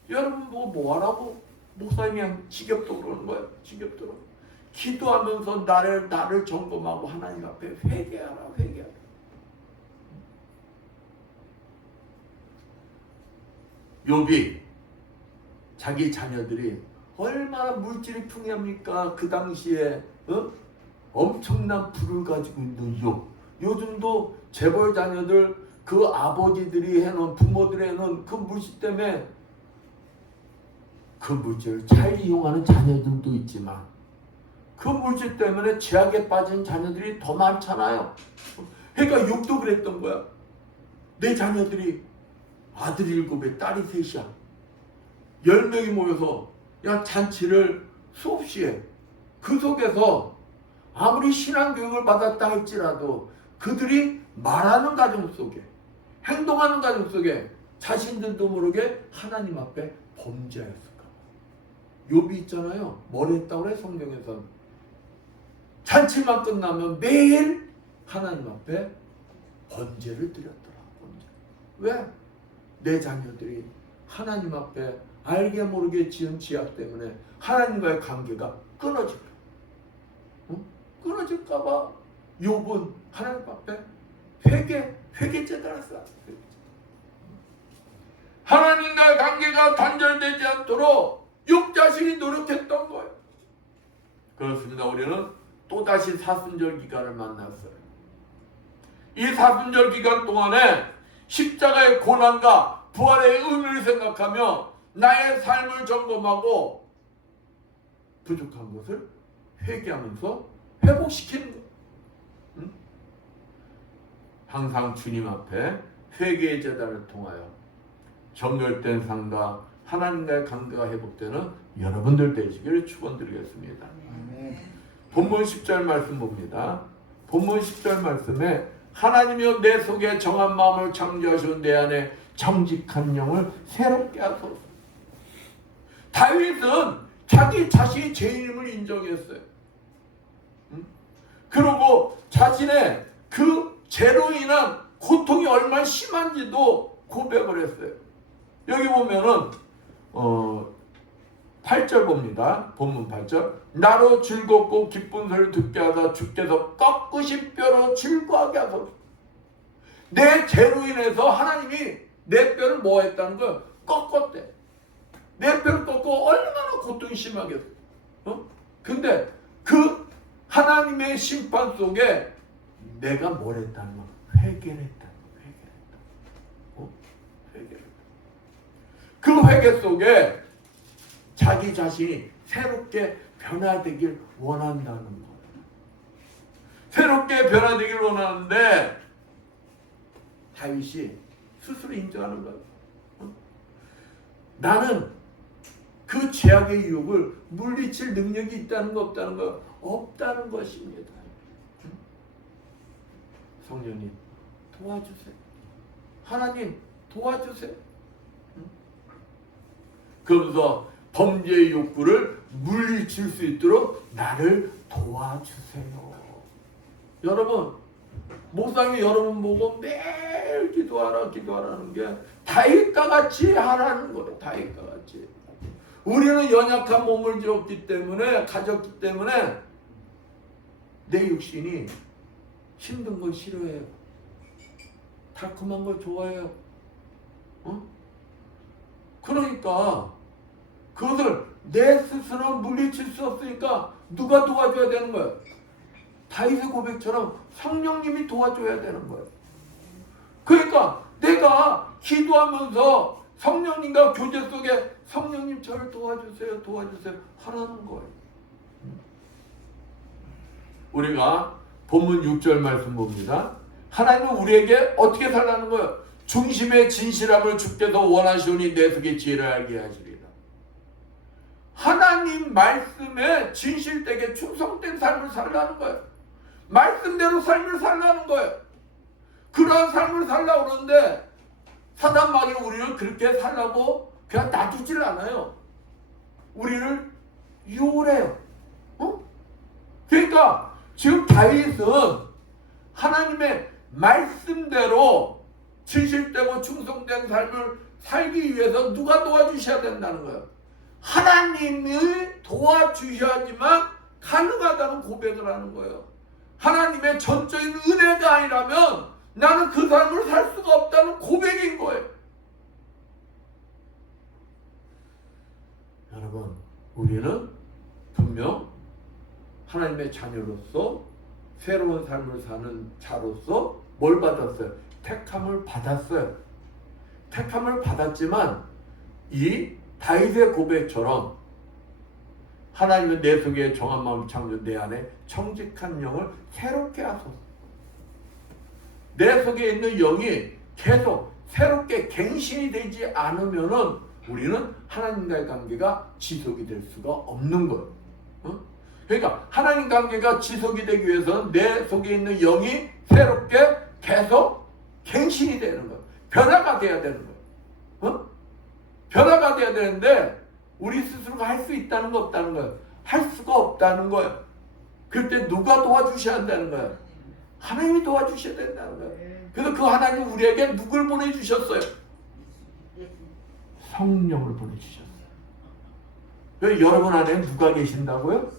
여러분 보고 뭐하라고 목사님이 그냥 지겹도 그러는 거예요. 지겹도록 기도하면서 나를 점검하고 하나님 앞에 회개하라. 욥이 자기 자녀들이 얼마나 물질이 풍요합니까? 그 당시에 엄청난 부를 가지고 있는 욥. 요즘도 재벌 자녀들 그 아버지들이 해놓은 부모들이 해놓은 그 물질 때문에 그 물질을 잘 이용하는 자녀들도 있지만 그 물질 때문에 죄악에 빠진 자녀들이 더 많잖아요. 그러니까 욥도 그랬던 거야. 내 자녀들이 아들 7에 딸이 3이야. 10명이 모여서 잔치를 수없이 해. 그 속에서 아무리 신앙교육을 받았다 할지라도 그들이 말하는 가정 속에 행동하는 가정 속에 자신들도 모르게 하나님 앞에 범죄하였을까. 욥이 있잖아요. 뭘 했다고 그래 성경에서는. 잔치만 끝나면 매일 하나님 앞에 번제를 드렸더라. 번제. 왜? 내 자녀들이 하나님 앞에 알게 모르게 지은 죄악 때문에 하나님과의 관계가 끊어질까. 끊어질까봐 욥은 하나님 앞에 회개죄를 했어. 하나님과의 관계가 단절되지 않도록 욥 자신이 노력했던 거예요. 그렇습니다. 우리는 또다시 사순절 기간을 만났어요. 이 사순절 기간 동안에 십자가의 고난과 부활의 의미를 생각하며 나의 삶을 점검하고 부족한 것을 회개하면서 회복시키는 거예요. 응? 항상 주님 앞에 회개의 제단을 통하여 정결된 삶과 하나님과의 관계가 회복되는 여러분들 되시기를 축원드리겠습니다. 본문 10절 말씀 봅니다. 본문 10절 말씀에 하나님이여 내 속에 정한 마음을 창조하시고 내 안에 정직한 영을 새롭게 하소서. 다윗은 자기 자신이 죄인임을 인정했어요. 그리고 자신의 그 죄로 인한 고통이 얼마나 심한지도 고백을 했어요. 여기 보면은 8절 봅니다. 본문 8절. 나로 즐겁고 기쁜 소리를 듣게 하다 주께서 꺾으신 뼈로 즐거하게 하소서. 내 죄로 인해서 하나님이 내 뼈를 뭐 했다는 거예요? 꺾었대. 내 뼈를 꺾고 얼마나 고통이 심하겠어. 근데 그 하나님의 심판 속에 내가 뭘 했다는 거야? 회개를 했다는 거야. 회개를. 그 회개 속에 자기 자신이 새롭게 변화되길 원한다는 거예요. 새롭게 변화되길 원하는데 다윗이 스스로 인정하는 거예요. 나는 그 죄악의 유혹을 물리칠 능력이 있다는 거 없다는 거 없다는 것입니다. 성령님 도와주세요. 하나님 도와주세요. 그러면서 범죄의 욕구를 물리칠 수 있도록 나를 도와주세요. 여러분, 목사님이 여러분 보고 매일 기도하라는 게 다윗과 같이 하라는 거예요. 다윗과 같이. 우리는 연약한 몸을 가졌기 때문에 내 육신이 힘든 걸 싫어해요. 달콤한 걸 좋아해요. 그러니까 그것을 내 스스로 물리칠 수 없으니까 누가 도와줘야 되는 거예요? 다윗의 고백처럼 성령님이 도와줘야 되는 거예요. 그러니까 내가 기도하면서 성령님과 교제 속에 성령님 저를 도와주세요 하라는 거예요. 우리가 본문 6절 말씀 봅니다. 하나님은 우리에게 어떻게 살라는 거예요? 중심의 진실함을 주께서 원하시오니 내 속에 지혜를 알게 하시리라. 하나님 말씀에 진실되게 충성된 삶을 살라는 거예요. 말씀대로 삶을 살라는 거예요. 그러한 삶을 살라고 그러는데 사단 마귀는 우리를 그렇게 살라고 그냥 놔두질 않아요. 우리를 유혹을 해요. 그러니까 지금 다윗은 하나님의 말씀대로 진실되고 충성된 삶을 살기 위해서 누가 도와주셔야 된다는 거예요. 하나님이 도와주셔야지만 가능하다는 고백을 하는 거예요. 하나님의 전적인 은혜가 아니라면 나는 그 삶을 살 수가 없다는 고백인 거예요. 여러분, 우리는 분명 하나님의 자녀로서 새로운 삶을 사는 자로서 뭘 받았어요? 택함을 받았어요. 택함을 받았지만 이 다윗의 고백처럼 하나님은 내 속에 정한 마음 창조 내 안에 정직한 영을 새롭게 하소서. 내 속에 있는 영이 계속 새롭게 갱신이 되지 않으면은 우리는 하나님과의 관계가 지속이 될 수가 없는 거예요. 그러니까 하나님 관계가 지속이 되기 위해서는 내 속에 있는 영이 새롭게 계속 갱신이 되는 거예요. 변화가 돼야 되는 거예요. 변화가 돼야 되는데 우리 스스로가 할 수 있다는 거 없다는 거예요. 할 수가 없다는 거예요. 그때 누가 도와주셔야 한다는 거예요. 하나님이 도와주셔야 된다는 거예요. 그래서 그 하나님 우리에게 누굴 보내주셨어요? 성령을 보내주셨어요. 여러분 안에 누가 계신다고요?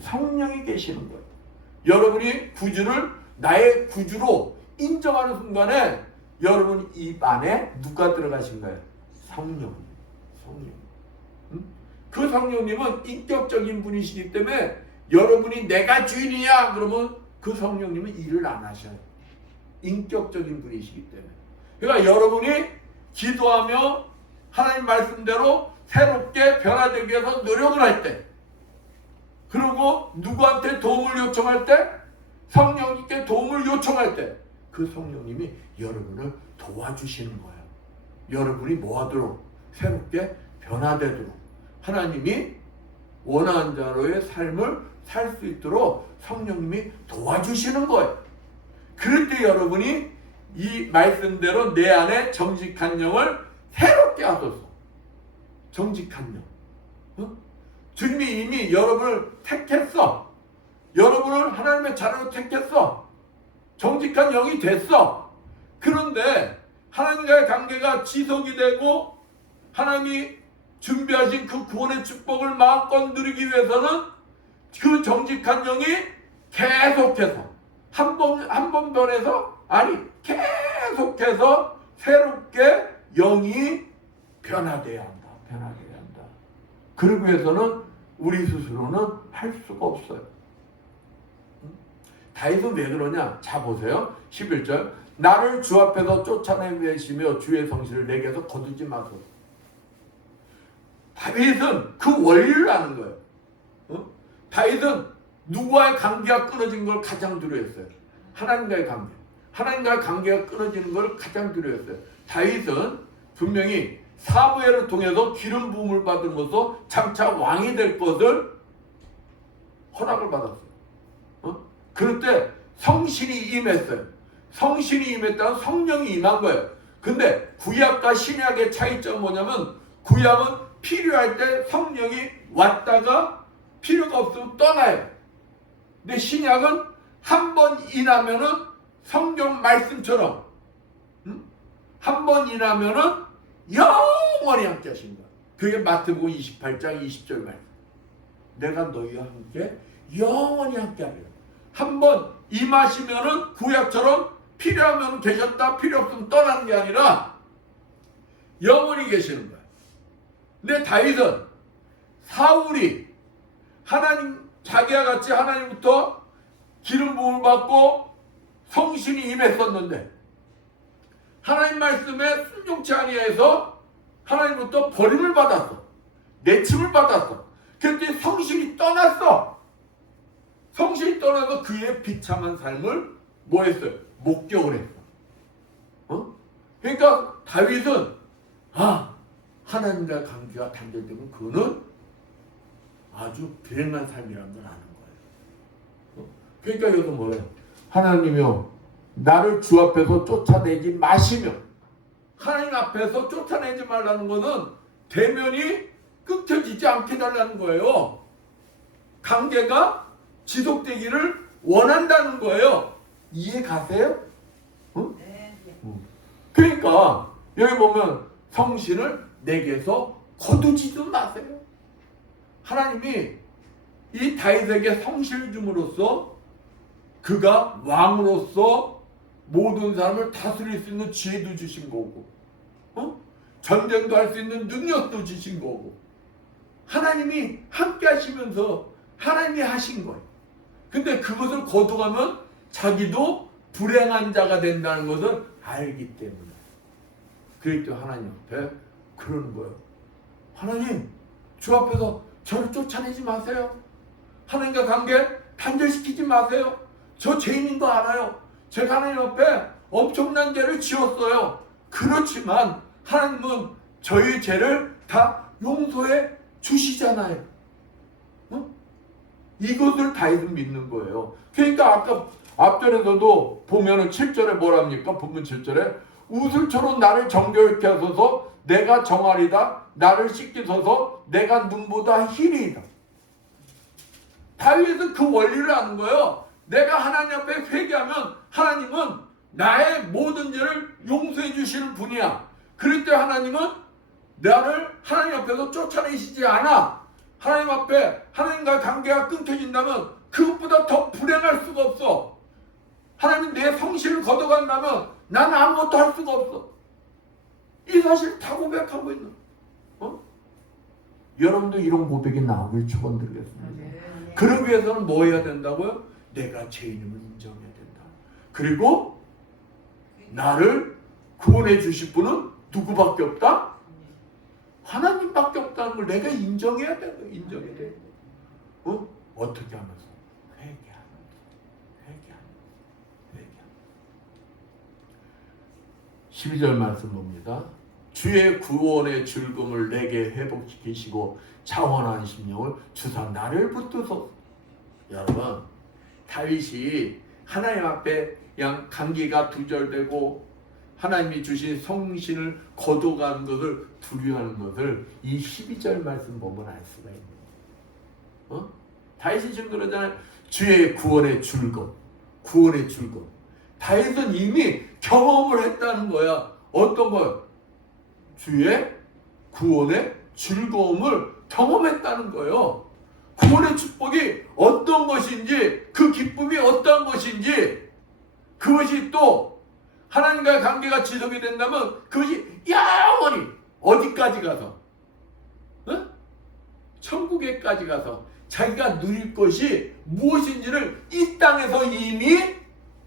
성령이 계시는 거예요. 여러분이 구주를 나의 구주로 인정하는 순간에 여러분 입 안에 누가 들어가신 거예요? 성령. 그 성령님은 인격적인 분이시기 때문에 여러분이 내가 주인이야 그러면 그 성령님은 일을 안 하셔요. 인격적인 분이시기 때문에. 그러니까 여러분이 기도하며 하나님 말씀대로 새롭게 변화되기 위해서 노력을 할 때, 그리고 누구한테 도움을 요청할 때, 성령님께 도움을 요청할 때 그 성령님이 여러분을 도와주시는 거예요. 여러분이 뭐하도록? 새롭게 변화되도록 하나님이 원하는 자로의 삶을 살 수 있도록 성령님이 도와주시는 거예요. 그럴 때 여러분이 이 말씀대로 내 안에 정직한 영을 새롭게 하소서. 정직한 영. 주님이 이미 여러분을 택했어. 여러분을 하나님의 자녀로 택했어. 정직한 영이 됐어. 그런데 하나님과의 관계가 지속이 되고 하나님이 준비하신 그 구원의 축복을 마음껏 누리기 위해서는 그 정직한 영이 계속해서 한 번 변해서 아니 계속해서 새롭게 영이 변화돼야 한다. 변화돼야 한다. 그러기 위해서는 우리 스스로는 할 수가 없어요. 다윗은 왜 그러냐? 자 보세요. 11절 나를 주 앞에서 쫓아내시며 주의 성실을 내게서 거두지 마소서. 다윗은 그 원리를 아는 거예요. 다윗은 누구와의 관계가 끊어진 걸 가장 두려워했어요. 하나님과의 관계. 하나님과의 관계가 끊어지는 걸 가장 두려워했어요. 다윗은 분명히 사무엘을 통해서 기름 부음을 받으면서 장차 왕이 될 것을 허락을 받았어요. 그럴 때 성신이 임했어요. 성신이 임했다는 성령이 임한 거예요. 근데 구약과 신약의 차이점은 뭐냐면 구약은 필요할 때 성령이 왔다가 필요가 없으면 떠나요. 근데 신약은 한 번 인하면은 성경 말씀처럼 한 번 인하면은 영원히 함께 하신다. 그게 마태복음 28장 20절 말씀. 내가 너희와 함께 영원히 함께 하리라. 한 번 임하시면은 구약처럼 필요하면 계셨다 필요 없으면 떠나는 게 아니라 영원히 계시는 거야. 근데 다윗은 사울이 하나님 자기와 같이 하나님부터 기름 부음을 받고 성신이 임했었는데 하나님 말씀에 순종치 아니해서 하나님부터 버림을 받았어. 내침을 받았어. 그런데 성신이 떠났어. 성신이 떠나서 그의 비참한 삶을 뭐 했어요? 목격을 했어. 그러니까 다윗은 하나님과 관계가 단절되면 그는 아주 불행한 삶이라는 걸 아는 거예요. 그러니까 여기서 뭐예요? 하나님이요, 나를 주 앞에서 쫓아내지 마시며, 하나님 앞에서 쫓아내지 말라는 것은 대면이 끊겨지지 않게 달라는 거예요. 관계가 지속되기를 원한다는 거예요. 이해 가세요? 응? 그러니까 여기 보면 성신을 내게서 거두지도 마세요. 하나님이 이 다윗에게 성신을 줌으로써 그가 왕으로서 모든 사람을 다스릴 수 있는 지혜도 주신 거고, 전쟁도 할 수 있는 능력도 주신 거고, 하나님이 함께 하시면서 하나님이 하신 거예요. 근데 그것을 거둬가면 자기도 불행한 자가 된다는 것을 알기 때문에, 그랬더니 하나님 앞에 그러는 거예요. 하나님, 주 앞에서 저를 쫓아내지 마세요. 하나님과 관계 단절시키지 마세요. 저 죄인인 거 알아요. 제가 하나님 앞에 엄청난 죄를 지었어요. 그렇지만 하나님은 저희 죄를 다 용서해 주시잖아요. 이것을 다윗은 믿는 거예요. 그러니까 아까 앞절에서도 보면은 7절에 뭐랍니까? 본문 7절에 우슬처럼 나를 정결케 하소서, 내가 정하리다. 나를 씻기소서, 내가 눈보다 희리이다. 다윗은 그 원리를 아는 거예요. 내가 하나님 앞에 회개하면 하나님은 나의 모든 죄를 용서해 주시는 분이야. 그럴 때 하나님은 나를 하나님 앞에서 쫓아내시지 않아. 하나님 앞에 하나님과 관계가 끊겨진다면 그것보다 더 불행할 수가 없어. 하나님 내 성실을 걷어간다면 나는 아무것도 할 수가 없어. 이 사실 다 고백하고 있는. 여러분도 이런 고백이 나오길 축원드리겠습니다. 그러기 위해서는 뭐 해야 된다고요? 내가 죄인임을 인정해야 된다. 그리고 나를 구원해 주실 분은 누구밖에 없다? 하나님밖에 없다는 걸 내가 인정해야 되는 거예요. 인정해야 돼. 어떻게 하면서? 회개하면서. 12절 말씀 봅니다. 주의 구원의 즐거움을 내게 회복시키시고 자원한 심령을 주사 나를 붙드소서. 여러분, 다윗이 하나님 앞에 양 관계가 두절되고 하나님이 주신 성신을 거둬가는 것을 두려워하는 것을 이 12절 말씀 보면 알 수가 있는 거예요. 다윗이 지금 그러잖아요. 주의 구원의 즐거움, 구원의 즐거움. 다윗은 이미 경험을 했다는 거야. 어떤 거요? 주의 구원의 즐거움을 경험했다는 거예요. 구원의 축복이 어떤 것인지, 그 기쁨이 어떤 것인지, 그것이 또 하나님과의 관계가 지속이 된다면 그것이 영원히 어디까지 가서, 천국에까지 가서 자기가 누릴 것이 무엇인지를 이 땅에서 이미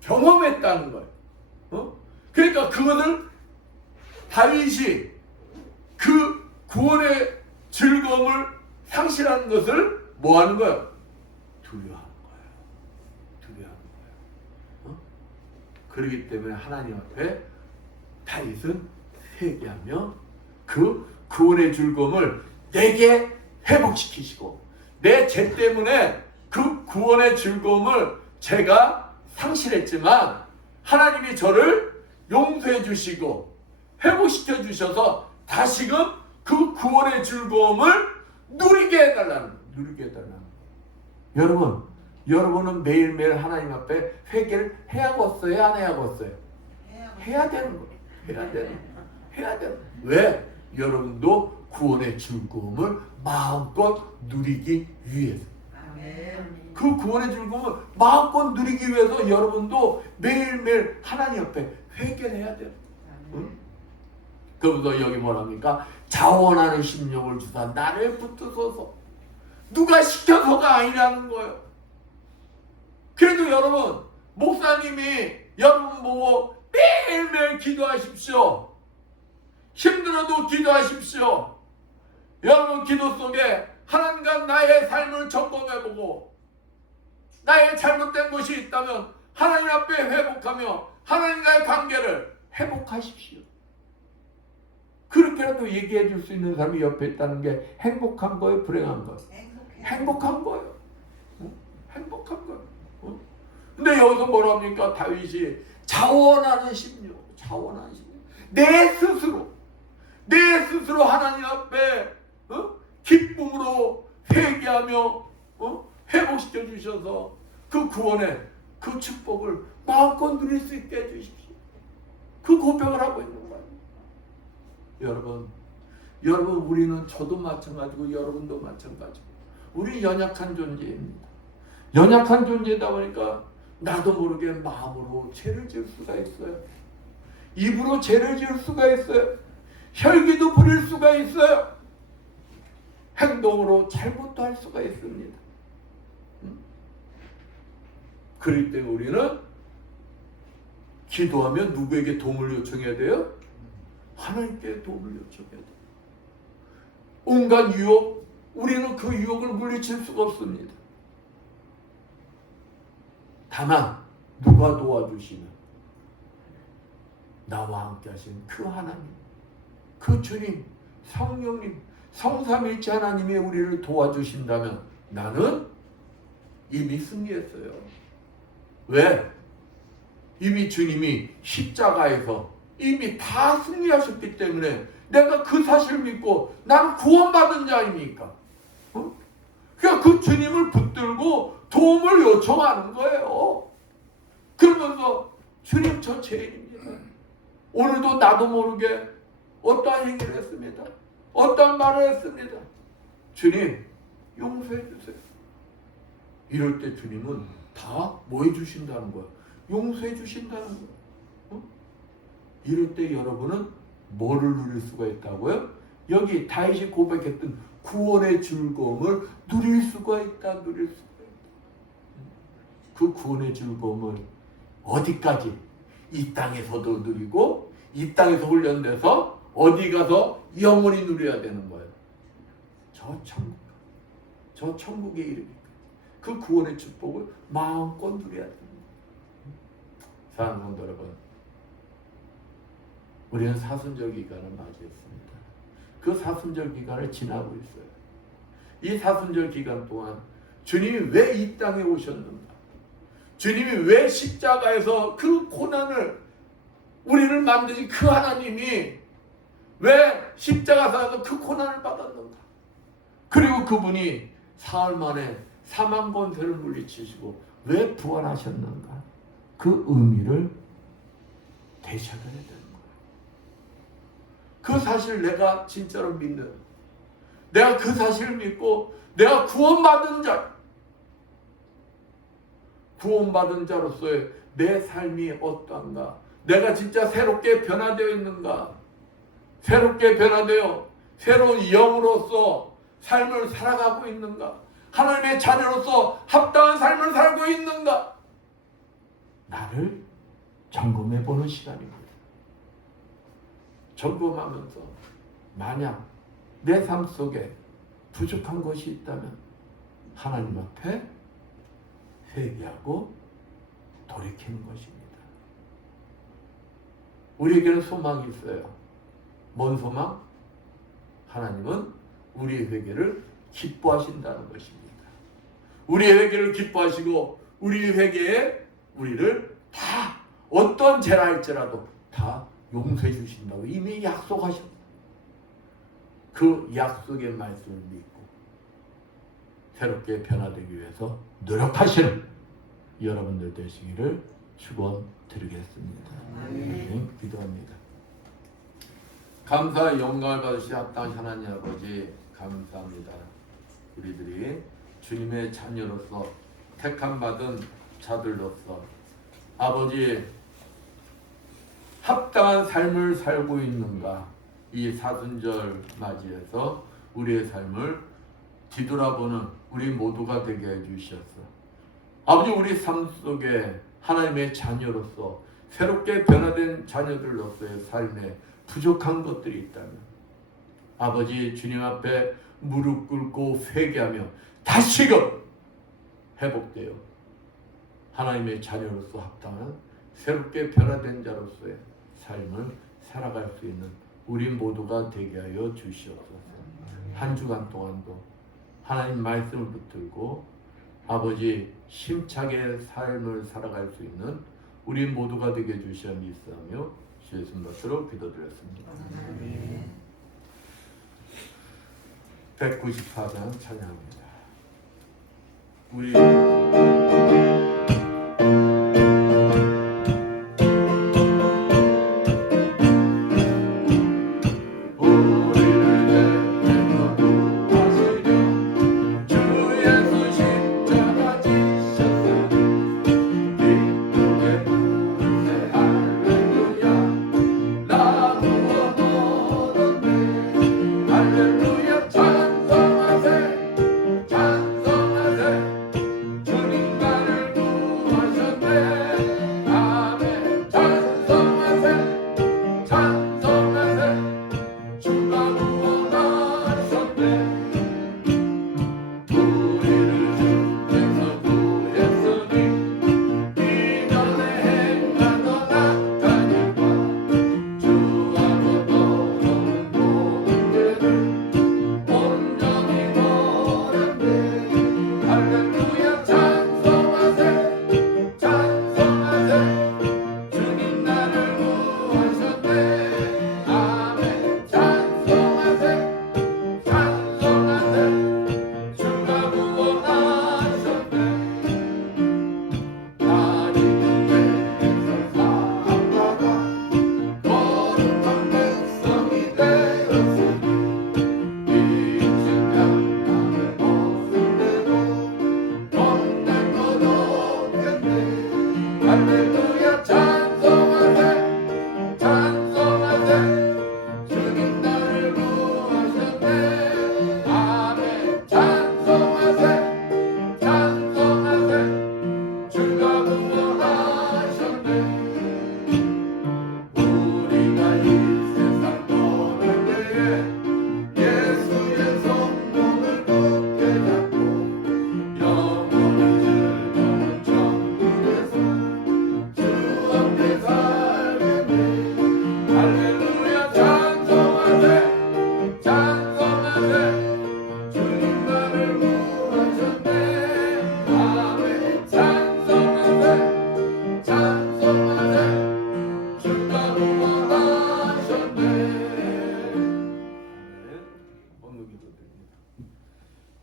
경험했다는 거예요. 그러니까 그것을 다윗이 그 구원의 즐거움을 상실하는 것을 뭐 하는 거예요? 두려워하는 거예요. 두려워하는 거예요. 그렇기 때문에 하나님 앞에 다윗은 회개하며 그 구원의 즐거움을 내게 회복시키시고, 내 죄 때문에 그 구원의 즐거움을 제가 상실했지만 하나님이 저를 용서해 주시고 회복시켜 주셔서 다시금 그 구원의 즐거움을 누리게 해달라는 거예요. 여러분은 매일매일 하나님 앞에 회개를 해야겠어요? 안 해야겠어요? 해야 되는 거예요. 해야 되는 거예요. 왜? 여러분도 구원의 즐거움을 마음껏 누리기 위해서. 그 구원의 즐거움을 마음껏 누리기 위해서 여러분도 매일매일 하나님 앞에 회개를 해야 돼요. 그러면서 여기 뭐랍니까? 자원하는 심령을 주사 나를 붙드소서. 누가 시켜서가 아니라는 거예요. 그래도 여러분, 목사님이 여러분 보고 매일매일 기도하십시오. 힘들어도 기도하십시오. 여러분 기도 속에 하나님과 나의 삶을 점검해보고 나의 잘못된 것이 있다면 하나님 앞에 회복하며 하나님과의 관계를 회복하십시오. 그렇게라도 얘기해 줄 수 있는 사람이 옆에 있다는 게 행복한 거예요? 불행한 거예요? 행복한 거예요. 행복한 거예요. 근데 여기서 뭐랍니까? 다윗이 자원하는 심령, 자원하는 심령. 내 스스로 하나님 앞에 기쁨으로 회개하며 회복시켜 주셔서 그 구원의 그 축복을 마음껏 누릴 수 있게 해주십시오. 그 고백을 하고 있는 거예요. 여러분 우리는 저도 마찬가지고 여러분도 마찬가지고 우리 연약한 존재입니다. 연약한 존재다 보니까 나도 모르게 마음으로 죄를 지을 수가 있어요. 입으로 죄를 지을 수가 있어요. 혈기도 부릴 수가 있어요. 행동으로 잘못도 할 수가 있습니다. 그럴 때 우리는 기도하면 누구에게 도움을 요청해야 돼요? 하나님께 도움을 요청해야 돼요. 온갖 유혹, 우리는 그 유혹을 물리칠 수가 없습니다. 다만 누가 도와주시면 나와 함께 하신 그 하나님, 그 주님, 성령님, 성삼일체 하나님이 우리를 도와주신다면 나는 이미 승리했어요. 왜? 이미 주님이 십자가에서 이미 다 승리하셨기 때문에 내가 그 사실을 믿고 나는 구원받은 자이니까 그러니까 그 주님을 붙들고 도움을 요청하는 거예요. 그러면서 주님 저 죄인입니다. 오늘도 나도 모르게 어떠한 행위를 했습니다. 어떠한 말을 했습니다. 주님 용서해 주세요. 이럴 때 주님은 다 뭐 해주신다는 거야? 용서해 주신다는 거야. 이럴 때 여러분은 뭐를 누릴 수가 있다고요? 여기 다윗이 고백했던 구원의 즐거움을 누릴 수가 있다. 그 구원의 즐거움을 어디까지? 이 땅에서도 누리고 이 땅에서 훈련돼서 어디 가서 영원히 누려야 되는 거예요. 저 천국에 이르기까지 그 구원의 축복을 마음껏 누려야 됩니다. 사랑하는 성도 여러분, 우리는 사순절 기간을 맞이했습니다. 그 사순절 기간을 지나고 있어요. 이 사순절 기간 동안 주님이 왜 이 땅에 오셨는가? 주님이 왜 십자가에서 그 고난을 우리를 만드신 그 하나님이 왜 십자가에서 그 고난을 받았는가? 그리고 그분이 사흘 만에 사망 권세를 물리치시고 왜 부활하셨는가? 그 의미를 되새겨야 되는 거예요. 그 사실을 내가 진짜로 믿는, 내가 그 사실을 믿고 내가 구원받은 자로서의 내 삶이 어떠한가? 내가 진짜 새롭게 변화되어 있는가? 새롭게 변화되어 새로운 영으로서 삶을 살아가고 있는가? 하나님의 자녀로서 합당한 삶을 살고 있는가? 나를 점검해 보는 시간입니다. 점검하면서 만약 내 삶 속에 부족한 것이 있다면 하나님 앞에 회개하고 돌이키는 것입니다. 우리에게는 소망이 있어요. 뭔 소망? 하나님은 우리의 회개를 기뻐하신다는 것입니다. 우리의 회개를 기뻐하시고 우리의 회개에 우리를 다 어떤 죄라 할지라도 다 용서해 주신다고 이미 약속하셨다. 그 약속의 말씀을 믿고 새롭게 변화되기 위해서 노력하시는 여러분들 되시기를 축원드리겠습니다. 기도합니다. 감사 영광을 받으시 합당하신 하나님 아버지 감사합니다. 우리들이 주님의 자녀로서 택함받은 자들로서 아버지 합당한 삶을 살고 있는가? 이 사순절 맞이해서 우리의 삶을 뒤돌아보는 우리 모두가 되게 해주셨어. 아버지 우리 삶 속에 하나님의 자녀로서 새롭게 변화된 자녀들로서의 삶에 부족한 것들이 있다면 아버지 주님 앞에 무릎 꿇고 회개하며 다시금 회복되어 하나님의 자녀로서 합당한 새롭게 변화된 자로서의 삶을 살아갈 수 있는 우리 모두가 되게 하여 주시옵소서. 한 주간 동안도 하나님 말씀을 붙들고 아버지 힘차게 삶을 살아갈 수 있는 우리 모두가 되게 해주시어 믿사며 예수님 받도록 기도드렸습니다. 194장 찬양합니다. 우리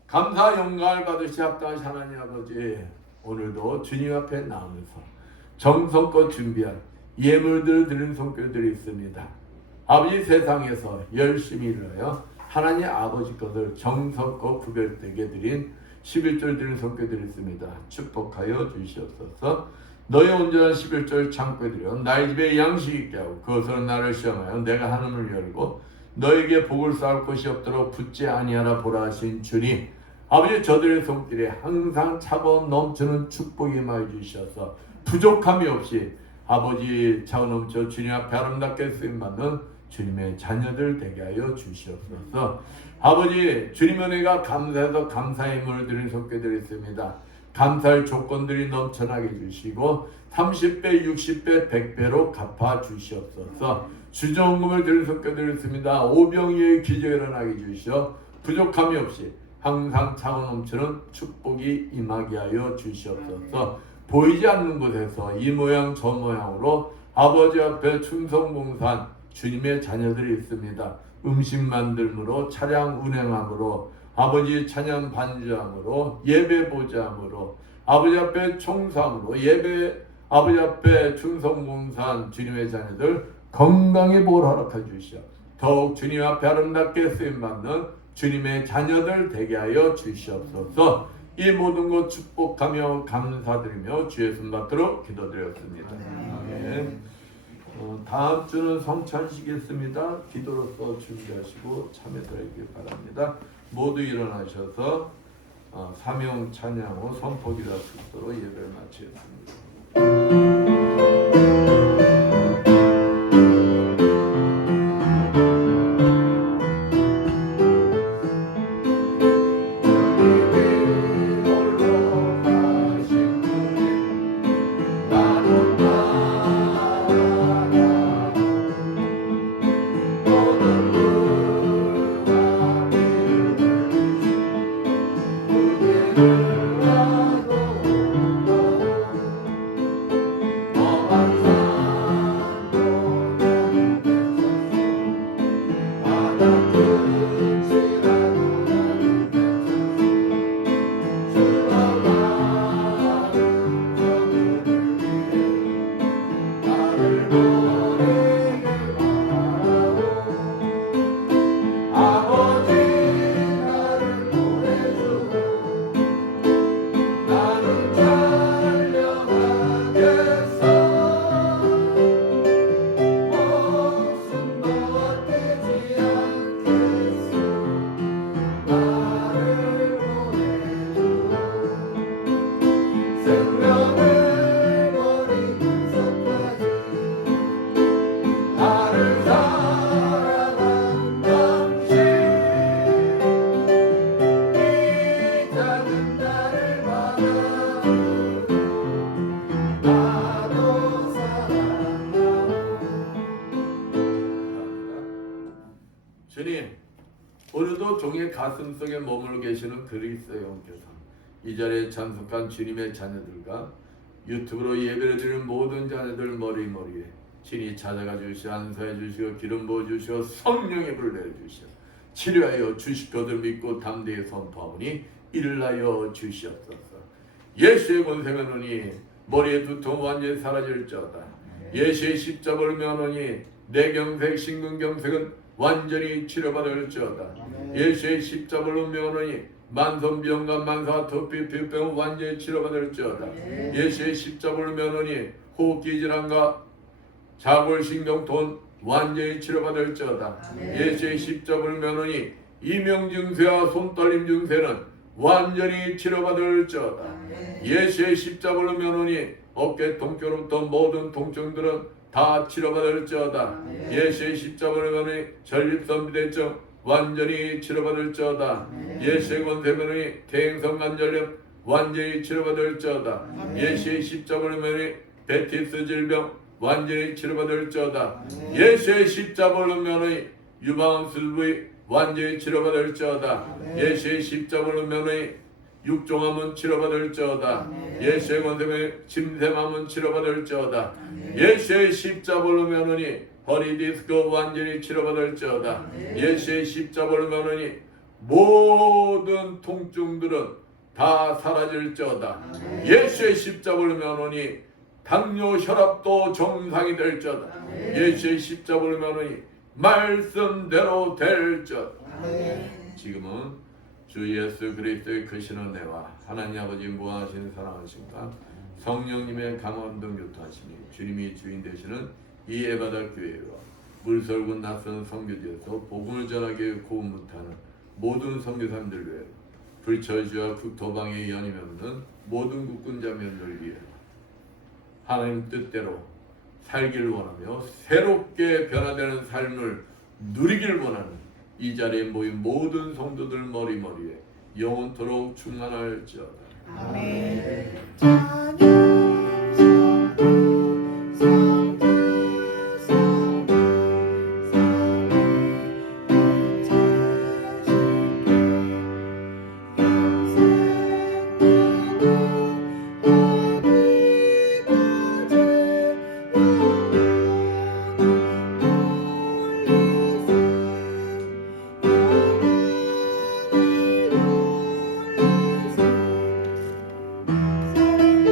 감사 영광을 받으시 합당하신 하나님 아버지, 오늘도 주님 앞에 나오면서 정성껏 준비한 예물들 드리는 손길들이 있습니다. 아버지, 세상에서 열심히 일하여 하나님 아버지 것을 정성껏 구별되게 드린 11절 드리는 손길들이 있습니다. 축복하여 주시옵소서. 너의 온전한 11절 창고에 들여 나의 집에 양식이 있게 하고 그것으로 나를 시험하여 내가 하늘을 열고 너에게 복을 쌓을 것이 없도록 붙지 아니하라 보라 하신 주님, 아버지, 저들의 손길에 항상 차고 넘치는 축복이 임하여 주셔서 부족함이 없이 아버지 차고 넘쳐 주님 앞에 아름답게 쓰임받는 주님의 자녀들 되게 하여 주시옵소서. 아버지, 주님 은혜가 감사해서 감사의 문을 드리는 손길들이 있습니다. 감사할 조건들이 넘쳐나게 주시고 30배, 60배, 100배로 갚아 주시옵소서. 주정금을 드리는 손길들이 있습니다. 오병이의 기적이 일어나게 주시어 부족함이 없이 항상 차고 넘치는 축복이 임하게 하여 주시옵소서. 보이지 않는 곳에서 이 모양 저 모양으로 아버지 앞에 충성봉사한 주님의 자녀들이 있습니다. 음식 만들므로, 차량 운행함으로, 아버지 찬양 반주함으로, 예배 보좌함으로, 아버지 앞에 총사함으로, 예배 아버지 앞에 충성봉사한 주님의 자녀들 건강의 복을 허락해 주시어 더욱 주님 앞에 아름답게 쓰임받는 주님의 자녀들 되게 하여 주시옵소서. 이 모든 것 축복하며 감사드리며 주 예수 받도록 기도드렸습니다. 아멘. 다음 주는 성찬식이겠습니다. 기도로서 준비하시고 참여하시기 바랍니다. 모두 일어나셔서 사명 찬양 후 선포기도 듣도록 예배를 마치겠습니다. 종의 가슴 속에 머물러 계시는 그리스도 영께서 이 자리에 참석한 주님의 자녀들과 유튜브로 예배를 드리는 모든 자녀들 머리머리에 친히 찾아가 주시어 안수해 주시고 기름 부어 주시어 성령의 불을 내려 주시어 치료하여 주실 것을 믿고 담대히 선포하오니 이를 하여 주시옵소서. 예수의 권세가 노니 머리의 두통 완전히 사라질지어다. 예수의 십자가를 면하니 뇌경색 심근경색은 완전히 치료받을지어다. 예수의 십자가를 면하니 만성병과 만사토피 피부병은 완전히 치료받을지어다. 예수의 십자가를 면하니 호흡기 질환과 자골신경통 완전히 치료받을지어다. 예수의 십자가를 면하니 이명 증세와 손떨림 증세는 완전히 치료받을지어다. 예수의 십자가를 면하니 어깨 통증으로부터 모든 통증들은 다 치료받을지어다. 예수의 십자가를 면하니 전립선 비대증 완전히 치료받을지어다. 예수의 권세 면하니 퇴행성 관절염 완전히 치료받을지어다. 예수의 십자가를 면하니 베티스 질병 완전히 치료받을지어다. 예수의 십자가를 면하니 유방암 부위 완전히 치료받을지어다. 예수의 십자가를 면하니 육종암은 치료받을지어다. 예수의 권세에 침샘암은 치료받을지어다. 예수의 십자가를 면하니 허리 디스크 완전히 치료받을지어다. 예수의 십자가를 면하니 모든 통증들은 다 사라질지어다. 예수의 십자가를 면하니 당뇨 혈압도 정상이 될지어다. 예수의 십자가를 면하니 말씀대로 될지어다. 지금은 주 예수 그리스도의 크신 은혜와 하나님 아버지 무한하신 사랑하심과 성령님의 강원동 교통하심이 주님이 주인 되시는 이 에바다 교회와 물설군 낯선 선교지에서 복음을 전하기 고운 못하는 모든 선교사님들 위해 불철주와 국토방에 연임이 없는 모든 국군자면들 위해 하나님 뜻대로 살기를 원하며 새롭게 변화되는 삶을 누리기를 원하는 이 자리에 모인 모든 성도들 머리머리에 영원토록 충만할지어다. 아멘.